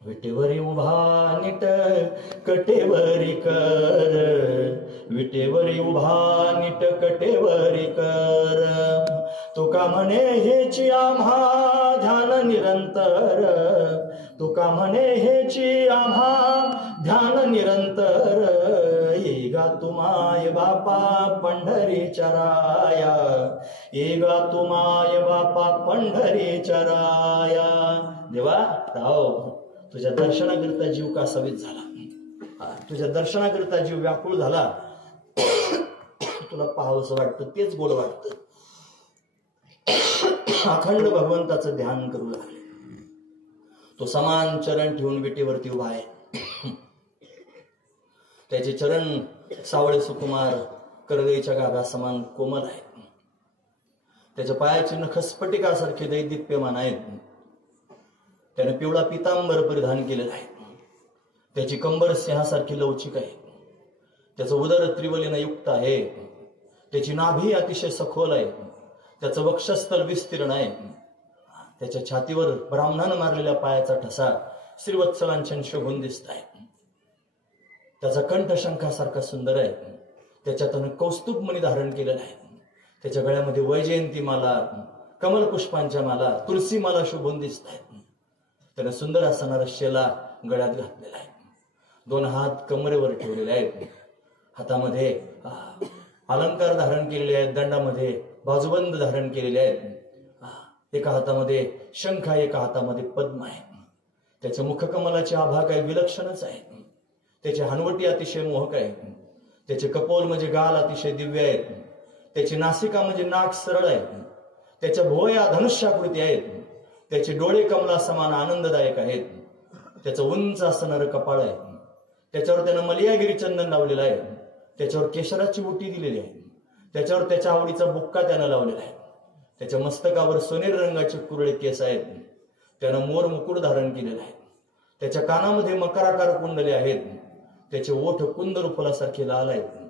विटेवरी उभा नीट कटेवरी कर, विटेवरी उभा नीट कटेवरी कर, तुका म्हणे हेची आम्हा ध्यान निरंतर, तुका म्हणे हेची आम्हा ध्यान निरंतर. येगा तुमाय बापा पंढरीच्या राया, येगा तुमाय बापा पंढरीच्या राया. देवा राव, तुझ्या दर्शनाकरिता जीव कासावीत झाला, तुझ्या दर्शनाकरिता जीव व्याकुळ झाला. तुला पाहावंसं वाटतं, तेच गोड वाटतं. अखंड भगवंताचं ध्यान करू लागले. तो समान चरण ठेवून विटेवरती उभा आहे. त्याचे चरण सावळे सुकुमार करडईच्या गाभा समान कोमल आहेत. त्याच्या पायाची नख स्फटिकासारखे दैदिप्यमान आहेत. त्याने पिवळा पितांबर परिधान केलेला आहे. त्याची कंबर सिंहासारखी लवचिक आहे. त्याचं उदर त्रिवलीनं युक्त आहे. त्याची नाभी अतिशय सखोल आहे. त्याचं वक्षस्थल विस्तीर्ण आहे. त्याच्या छातीवर ब्राह्मणानं मारलेल्या पायाचा ठसा श्रीवत्सलांच्या शोभून दिसत आहे. त्याचा कंठ शंखासारखा सुंदर आहे. त्याच्यातून कौस्तुभ मणी धारण केलेला आहे. त्याच्या गळ्यामध्ये वैजयंती माला, कमलपुष्पांच्या माला, तुलसी माला शोभून दिसत आहेत. त्याने सुंदर असा नरशेला गळ्यात घातलेला आहे. 2 हात कमरेवर ठेवलेले आहेत. हातामध्ये अलंकार धारण केलेले आहेत. दंडामध्ये बाजूबंद धारण केलेले आहेत. एका हातामध्ये शंख आहे, एका हातामध्ये पद्म आहे. त्याच्या मुखकमलाची आभा काही विलक्षणच आहे. त्याची हनवटी अतिशय मोहक आहे. त्याचे कपोल म्हणजे गाल अतिशय दिव्य आहेत. त्याची नासिका म्हणजे नाक सरळ आहे. त्याच्या भुवया धनुष्याकृती आहेत. त्याचे डोळे कमला समान आनंददायक आहेत. त्याचं उंच असणारं कपाळ आहे. त्याच्यावर त्यानं मलियागिरी चंदन लावलेलं आहे, त्याच्यावर केशराची बुटी दिलेली आहे, त्याच्यावर त्याच्या आवडीचा बुक्का त्यानं लावलेला आहे, त्याच्या मस्तकावर सोनेरी रंगाचे कुरळे केस आहेत, त्यानं मोर मुकुट धारण केलेलं आहे, त्याच्या कानामध्ये मकराकार कुंडले आहेत, त्याचे ओठ कुंदर फुलासारखे लाल आहेत,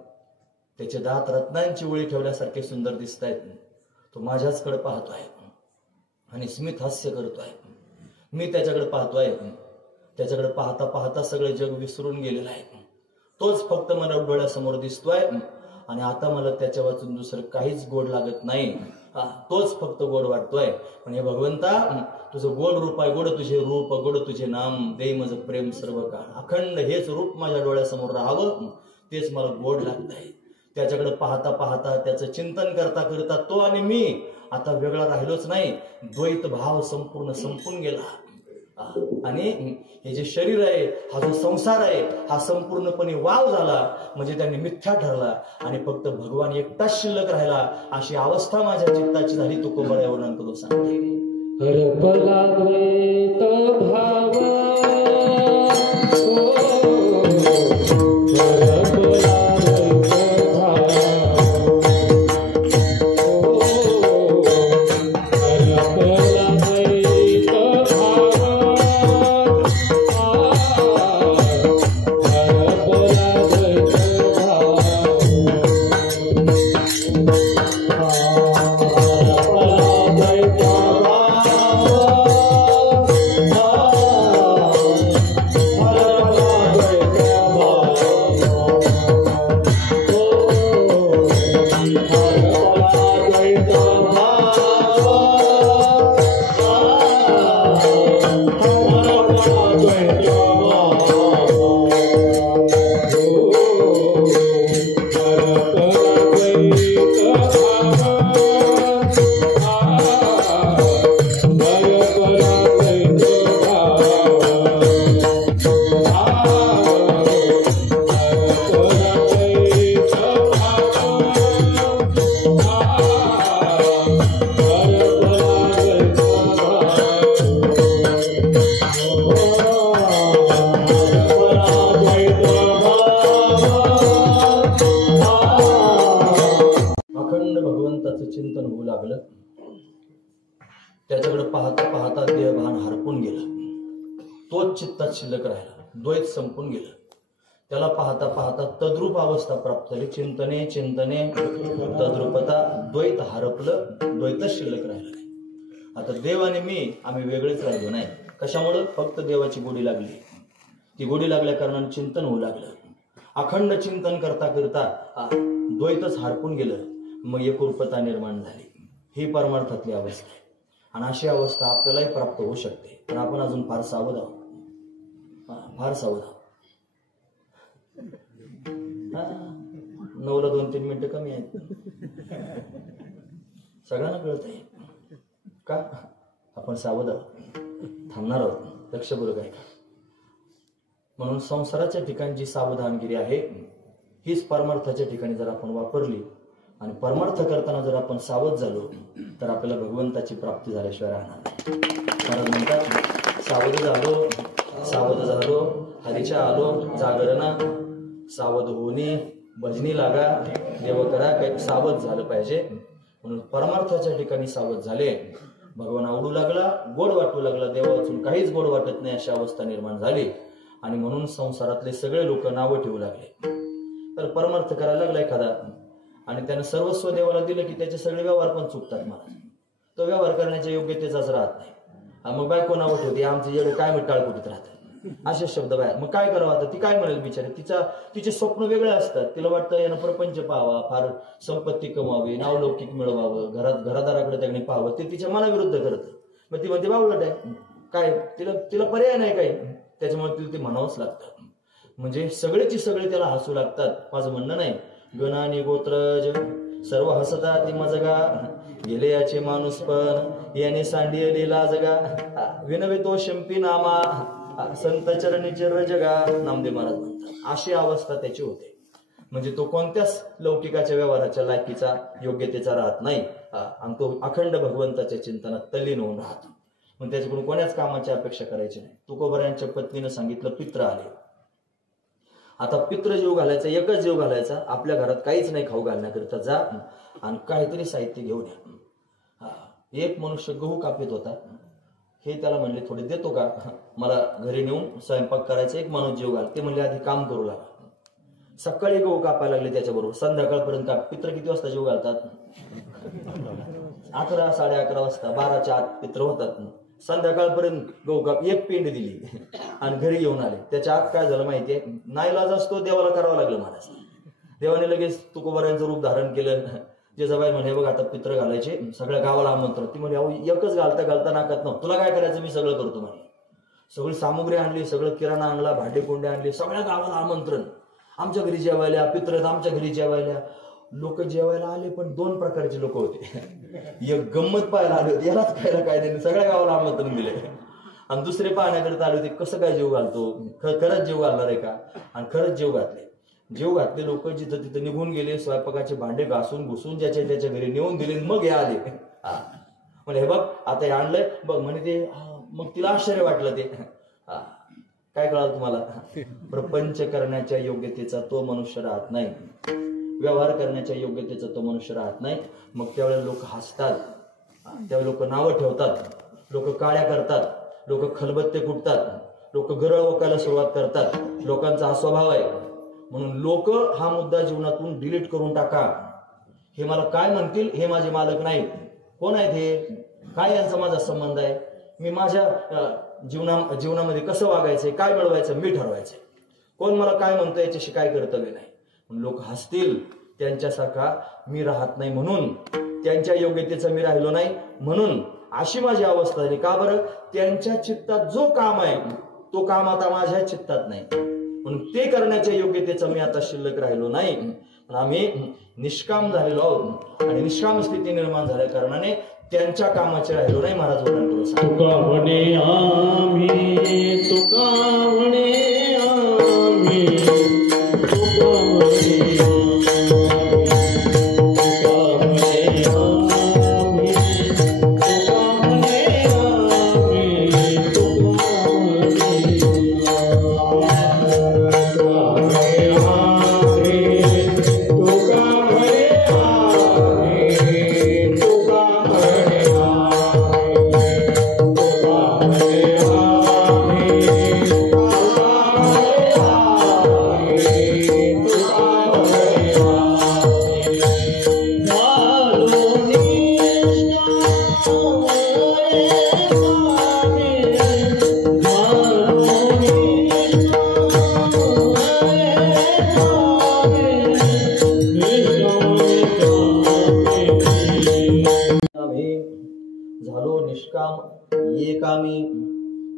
त्याचे दात रत्नांची ओळी ठेवल्यासारखे सुंदर दिसत आहेत. तो माझ्याचकडे पाहतोय आणि स्मित हास्य करतोय. मी त्याच्याकडे पाहतोय. त्याच्याकडे पाहता पाहता सगळं जग विसरून गेलेलं आहे. तोच फक्त मला डोळ्यासमोर दिसतोय आणि आता मला त्याच्या वाचून दुसरं काहीच गोड लागत नाही. तोच फक्त गोड वाटतोय. पण हे भगवंता, तुझं गोड रूप आहे, गोड तुझे रूप, गोड तुझे नाम, दे माझं प्रेम सर्व काळ. अखंड हेच रूप माझ्या डोळ्यासमोर राहावं, तेच मला गोड लागतंय. त्याच्याकडे पाहता पाहता, त्याचं चिंतन करता करता तो आणि मी आता वेगळा राहिलोच नाही. द्वैत भाव संपूर्ण संपून गेला आणि हे जे शरीर आहे, हा जो संसार आहे, हा संपूर्णपणे वाव झाला. म्हणजे त्यांनी मिथ्या ठरला आणि फक्त भगवान एकटाच शिल्लक राहिला. अशी अवस्था माझ्या चित्ताची झाली. तुकोबराय वर्णन करून सांगते. हरपला द्वैत भाव, चिंतन होऊ लागलं. त्याच्याकडे पाहता पाहता देहभान हरपून गेलं. तोच चित्तात शिल्लक राहिला. द्वैत संपून गेलं. त्याला पाहता पाहता तद्रूप अवस्था प्राप्त झाली. चिंतने चिंतने तद्रूपता, द्वैत हरपलं, द्वैतच शिल्लक राहिलं नाही. आता देव आणि मी आम्ही वेगळेच राहिलो नाही. कशामुळं? फक्त देवाची गोडी लागली. ती गोडी लागल्या कारणाने चिंतन होऊ लागलं. अखंड चिंतन करता करता द्वैतच हरपून गेलं. मग एकरूपता निर्माण झाली. ही परमार्थातली अवस्था आहे आणि अशी अवस्था आपल्यालाही प्राप्त होऊ शकते. पण आपण अजून फार सावध आहोत. फार सावध आहोत. 9ला 2-3 मिनिटं कमी आहेत. सगळ्यांना कळत आहे का? आपण सावध आहोत, थांबणार आहोत, लक्षपूर्वक आहे का? म्हणून संसाराच्या ठिकाणी जी सावधानगिरी आहे, हीच परमार्थाच्या ठिकाणी जर आपण वापरली आणि परमार्थ करताना जर आपण सावध झालो तर आपल्याला भगवंताची प्राप्ती झाल्याशिवाय राहणार नाही. कारण म्हणतात, सावध झालो हरीच्या आलो जागरणा, सावध होणे भजनी लागा देव करा. काही सावध झालं पाहिजे. म्हणून परमार्थाच्या ठिकाणी सावध झाले. भगवान आवडू लागला, गोड वाटू लागला. देवातून काहीच गोड वाटत नाही अशी अवस्था निर्माण झाली. आणि म्हणून संसारातले सगळे लोक नावं ठेवू लागले. तर परमार्थ करायला लागला एखादा आणि त्यानं सर्वस्व देवाला दिलं की त्याचे सगळे व्यवहार पण चुकतात. महाराज, तो व्यवहार करण्याच्या योग्यतेचाच राहत नाही. मग बायको नावं ठेवते, आमचे जेवढे काय टाळकुटीत राहतात, असे शब्द बाहेर. मग काय करावं आता? ती काय म्हणेल बिचारी? तिचे स्वप्न वेगळे असतात. तिला वाटतं यानं प्रपंच पाहावा, फार संपत्ती कमावी, नावलौकिक मिळवावं, घरादाराकडे त्याने पाहावं. ते तिच्या मनाविरुद्ध करत. मग ती म्हणते बावळट आहे काय, तिला पर्याय नाही काही. त्याच्यामुळे तिला ते म्हणावंच लागतं. म्हणजे सगळेची सगळे त्याला हसू लागतात. माझं म्हणणं नाही, गणानी गोत्रज सर्व हसतात मजगा, गेले याचे माणूस पण याने सांडियलेला जगा, विनवे तो शंपी नामा संत चरणी चिर जगा, नामदेव महाराज म्हणतात. अशी अवस्था त्याची होते. म्हणजे तो कोणत्याच लौकिकाच्या व्यवहाराच्या लायकीचा योग्यतेचा राहत नाही आणि तो अखंड भगवंताच्या चिंतनात तल्लीन होऊन राहतो. मग त्याच्याकडून कोण्याच कामाची अपेक्षा करायची नाही. तुकोबरायांच्या पत्नीनं सांगितलं, पित्र आले आता पित्र जीव घालायचा, एकच जीव घालायचा, आपल्या घरात काहीच नाही खाऊ घालण्याकरिता जा आणि काहीतरी साहित्य घेऊन या. एक मनुष्य गहू कापित होता, हे त्याला म्हणले थोडे देतो का, मला घरी नेऊन स्वयंपाक करायचा, एक माणूस जीव घाल. ते म्हणले आधी काम करू लागा. सकाळी गहू कापायला लागले त्याच्याबरोबर, संध्याकाळपर्यंत पित्र किती वाजता जीव घालतात? 11, 11:30 वाजता, 12च्या आत पित्र होतात. संध्याकाळपर्यंत गहू काप, एक पेंड दिली आणि घरी घेऊन आले. त्याच्या आत काय झालं माहितीये, नाईलाज असतो, देवाला करावं लागलं महाराज. देवाने लगेच तुकोबारायांचं रूप धारण केलं. जिजाबाई म्हणे बघ आता पित्र घालायचे, सगळ्या गावाला आमंत्रण. ती म्हणे अहो एकच घालता नाकात नव्हतं, तुला काय करायचं मी सगळं करतो म्हणे. सगळी सामुग्री आणली, सगळं किराणा आणला, भांडे कोंडे आणले, सगळ्या गावाला आमंत्रण. आमच्या घरी जेवायला, पित्र आमच्या घरी जेवायला. लोक जेवायला आले, पण 2 प्रकारचे लोक होते. एक गंमत पाहायला आले होते, यालाच खायला काय नाही, सगळ्या गावाला आमंत्रण दिले. आणि दुसरे पाहण्याकरिता आले होते, कसं काय जीव घालतो, खरंच जीव घालणार आहे का. आणि खरंच जीव घातले. जीव घातले लोक जिथं तिथं निघून गेले, स्वयंपाकाचे भांडे घासून घुसून ज्याच्या त्याच्या घरी नेऊन दिले. मग हे आले, म्हणजे हे बघ आता हे आणलंय बघ म्हणे ते. मग तिला आश्चर्य वाटलं. ते काय कळालं तुम्हाला, प्रपंच करण्याच्या योग्यतेचा तो मनुष्य राहत नाही, व्यवहार करण्याच्या योग्यतेचा तो मनुष्य राहत नाही. मग त्यावेळेला लोक हसतात, त्यावेळी लोक नावं ठेवतात, लोक काळ्या करतात, लोक खलबत्ते कुटतात, लोक गरळ ओकायला सुरुवात करतात. लोकांचा हा स्वभाव आहे. म्हणून लोक हा मुद्दा जीवनातून डिलीट करून टाका. हे मला काय म्हणतील हे माझे मालक नाहीत. कोण आहेत हे, काय यांचा माझा संबंध आहे, मी माझ्या जीवनामध्ये कसं वागायचंय, काय मिळवायचं मी ठरवायचंय. कोण मला काय म्हणतं याच्याशी काय कर्तव्य नाही. लोक हसतील, त्यांच्यासारखा मी राहत नाही म्हणून, त्यांच्या योग्यतेचा मी राहिलो नाही म्हणून अशी माझी अवस्था झाली. का बरं, त्यांच्या चित्तात जो काम आहे तो काम आता माझ्या चित्तात नाही, म्हणून ते करण्याच्या योग्यतेचा मी आता शिल्लक राहिलो नाही. आम्ही निष्काम झालेलो आहोत आणि निष्काम स्थिती निर्माण झाल्या कारणाने त्यांच्या कामाचे राहिलो नाही. महाराज वर्णन करून तुका म्हणे आम्ही, तुका म्हणे आम्ही, तुका म्हणे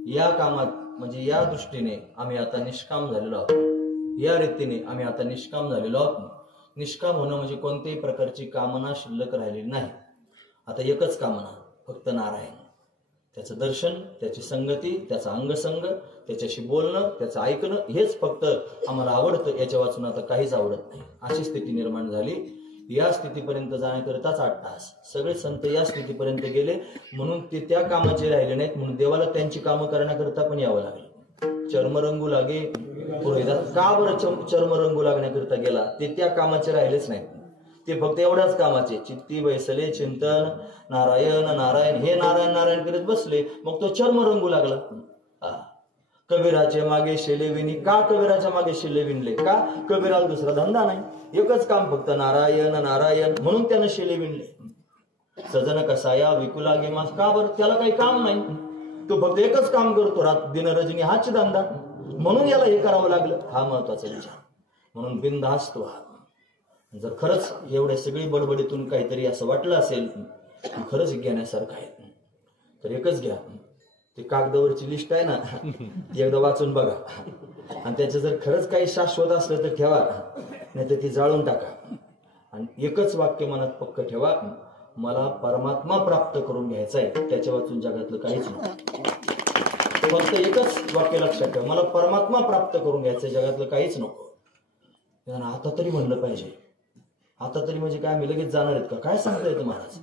या कामात म्हणजे या दृष्टीने आम्ही आता निष्काम झालेलो आहोत. या रीतीने आम्ही आता निष्काम झालेलो आहोत. निष्काम होणं म्हणजे कोणत्याही प्रकारची कामना शिल्लक राहिलेली नाही. आता एकच कामना, फक्त नारायण, त्याचं दर्शन, त्याची संगती, त्याचा अंगसंग, त्याच्याशी बोलणं, त्याचं ऐकणं, हेच फक्त आम्हाला आवडतं. याच्या वाचून आता काहीच आवडत नाही. अशी स्थिती निर्माण झाली. या स्थितीपर्यंत जाण्याकरिताच 8 तास सगळे संत या स्थितीपर्यंत गेले, म्हणून ते त्या कामाचे राहिले नाहीत. म्हणून देवाला त्यांची कामं करण्याकरिता पण यावं लागलं. चर्मरंगू लागे पुरोहितात. का बरं चर्मरंगू लागण्याकरिता गेला, ते त्या कामाचे राहिलेच नाहीत. ते फक्त एवढ्याच कामाचे, चित्ती बैसले चिंतन नारायण नारायण, हे नारायण नारायण करीत बसले. मग तो चर्मरंगू लागला. कबीराचे मागे शेले विणी. का कबीराच्या मागे शेले विणले, का कबीराला दुसरा धंदा नाही, एकच काम फक्त नारायण नारायण, म्हणून त्यानं शेले विणले. सजन कसाया विकुला गेमास. का बरं, त्याला काही काम नाही, तो फक्त एकच काम करतो, रात दिन रजनी हाच धंदा, म्हणून याला हे करावं लागलं. हा महत्वाचा विचार. म्हणून बिनधास्त व्हा. जर खरंच एवढ्या सगळी बडबडीतून काहीतरी असं वाटलं असेल खरंच घेण्यासारखं आहे, तर एकच घ्या. ते कागदावरची लिस्ट आहे ना, ती एकदा वाचून बघा. आणि त्याचं जर खरंच काही शाश्वत असलं तर ठेवा, नाही तर ती जाळून टाका. आणि एकच वाक्य मनात पक्क ठेवा, मला परमात्मा प्राप्त करून घ्यायचा आहे. त्याच्या वाचून जगातलं काहीच नाही. फक्त एकच वाक्य लक्षात ठेवा, मला परमात्मा प्राप्त करून घ्यायचंय, जगातलं काहीच नको. आता तरी म्हणलं पाहिजे. आता तरी म्हणजे काय, आम्ही लगेच जाणार आहेत का, काय सांगता येतं महाराज,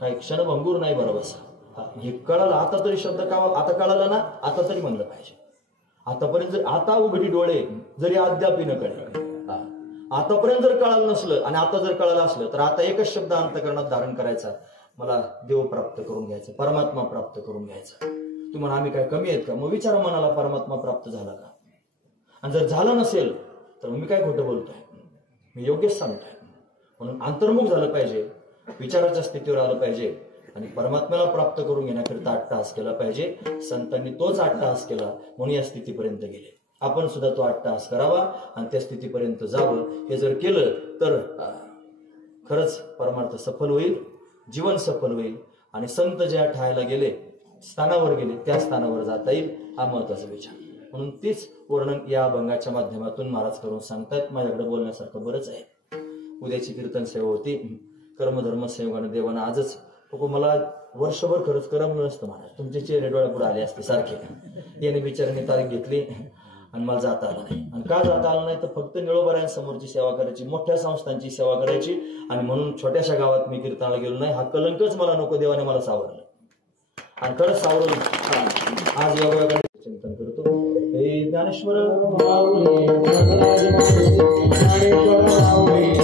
काय क्षणभंगूर नाही. बरोबर, हे कळालं. आता तरी शब्द का आता कळालं ना, आता तरी म्हणलं पाहिजे. आतापर्यंत जर आता उघडी डोळे जरी अद्याप न कळे. आतापर्यंत जर कळालं नसलं आणि आता जर कळालं असलं तर आता एकच शब्द अंतःकरणात धारण करायचा, मला देव प्राप्त करून घ्यायचा, परमात्मा प्राप्त करून घ्यायचा. तुम्हाला आम्ही काय कमी आहेत का? मग विचारा मनाला, परमात्मा प्राप्त झाला का? आणि जर झालं नसेल तर मी काय खोटं बोलतोय? मी योग्यच सांगतोय. म्हणून अंतर्मुख झालं पाहिजे, विचाराच्या स्थितीवर आलं पाहिजे आणि परमात्म्याला प्राप्त करून घेण्याकरिता अट्टहास केला पाहिजे. संतांनी तोच अट्टहास केला म्हणून या स्थितीपर्यंत गेले. आपण सुद्धा तो अट्टहास करावा आणि त्या स्थितीपर्यंत जावं. हे जर केलं तर खरंच परमार्थ सफल होईल, जीवन सफल होईल आणि संत ज्या ठायला गेले, स्थानावर गेले, त्या स्थानावर जाता येईल. हा महत्वाचा विचार. म्हणून तीच वर्णन या अभंगाच्या माध्यमातून महाराज करून सांगतात. माझ्याकडे बोलण्यासारखं बरंच आहे. उद्याची कीर्तन सेवा होती, कर्मधर्म सेवकाने देवानं आजच मला वर्षभर खरंच करमलं नसतं महाराज. तुमचे चेहरे डोळ्यापुढे आले असते सारखे. याने बिचाराने तारीख घेतली आणि मला जाता आलं नाही. आणि का जाता आलं नाही तर फक्त निळोबाऱ्यांसमोरची सेवा करायची, मोठ्या संस्थांची सेवा करायची आणि म्हणून छोट्याशा गावात मी कीर्तनाला गेलो नाही. हा कलंकच मला नको, देवाने मला सावरलं आणि खरंच सावरलं. आज योगायोगाने चिंतन करतो. हे ज्ञानेश्वर माऊली, ज्ञानेश्वर माऊली.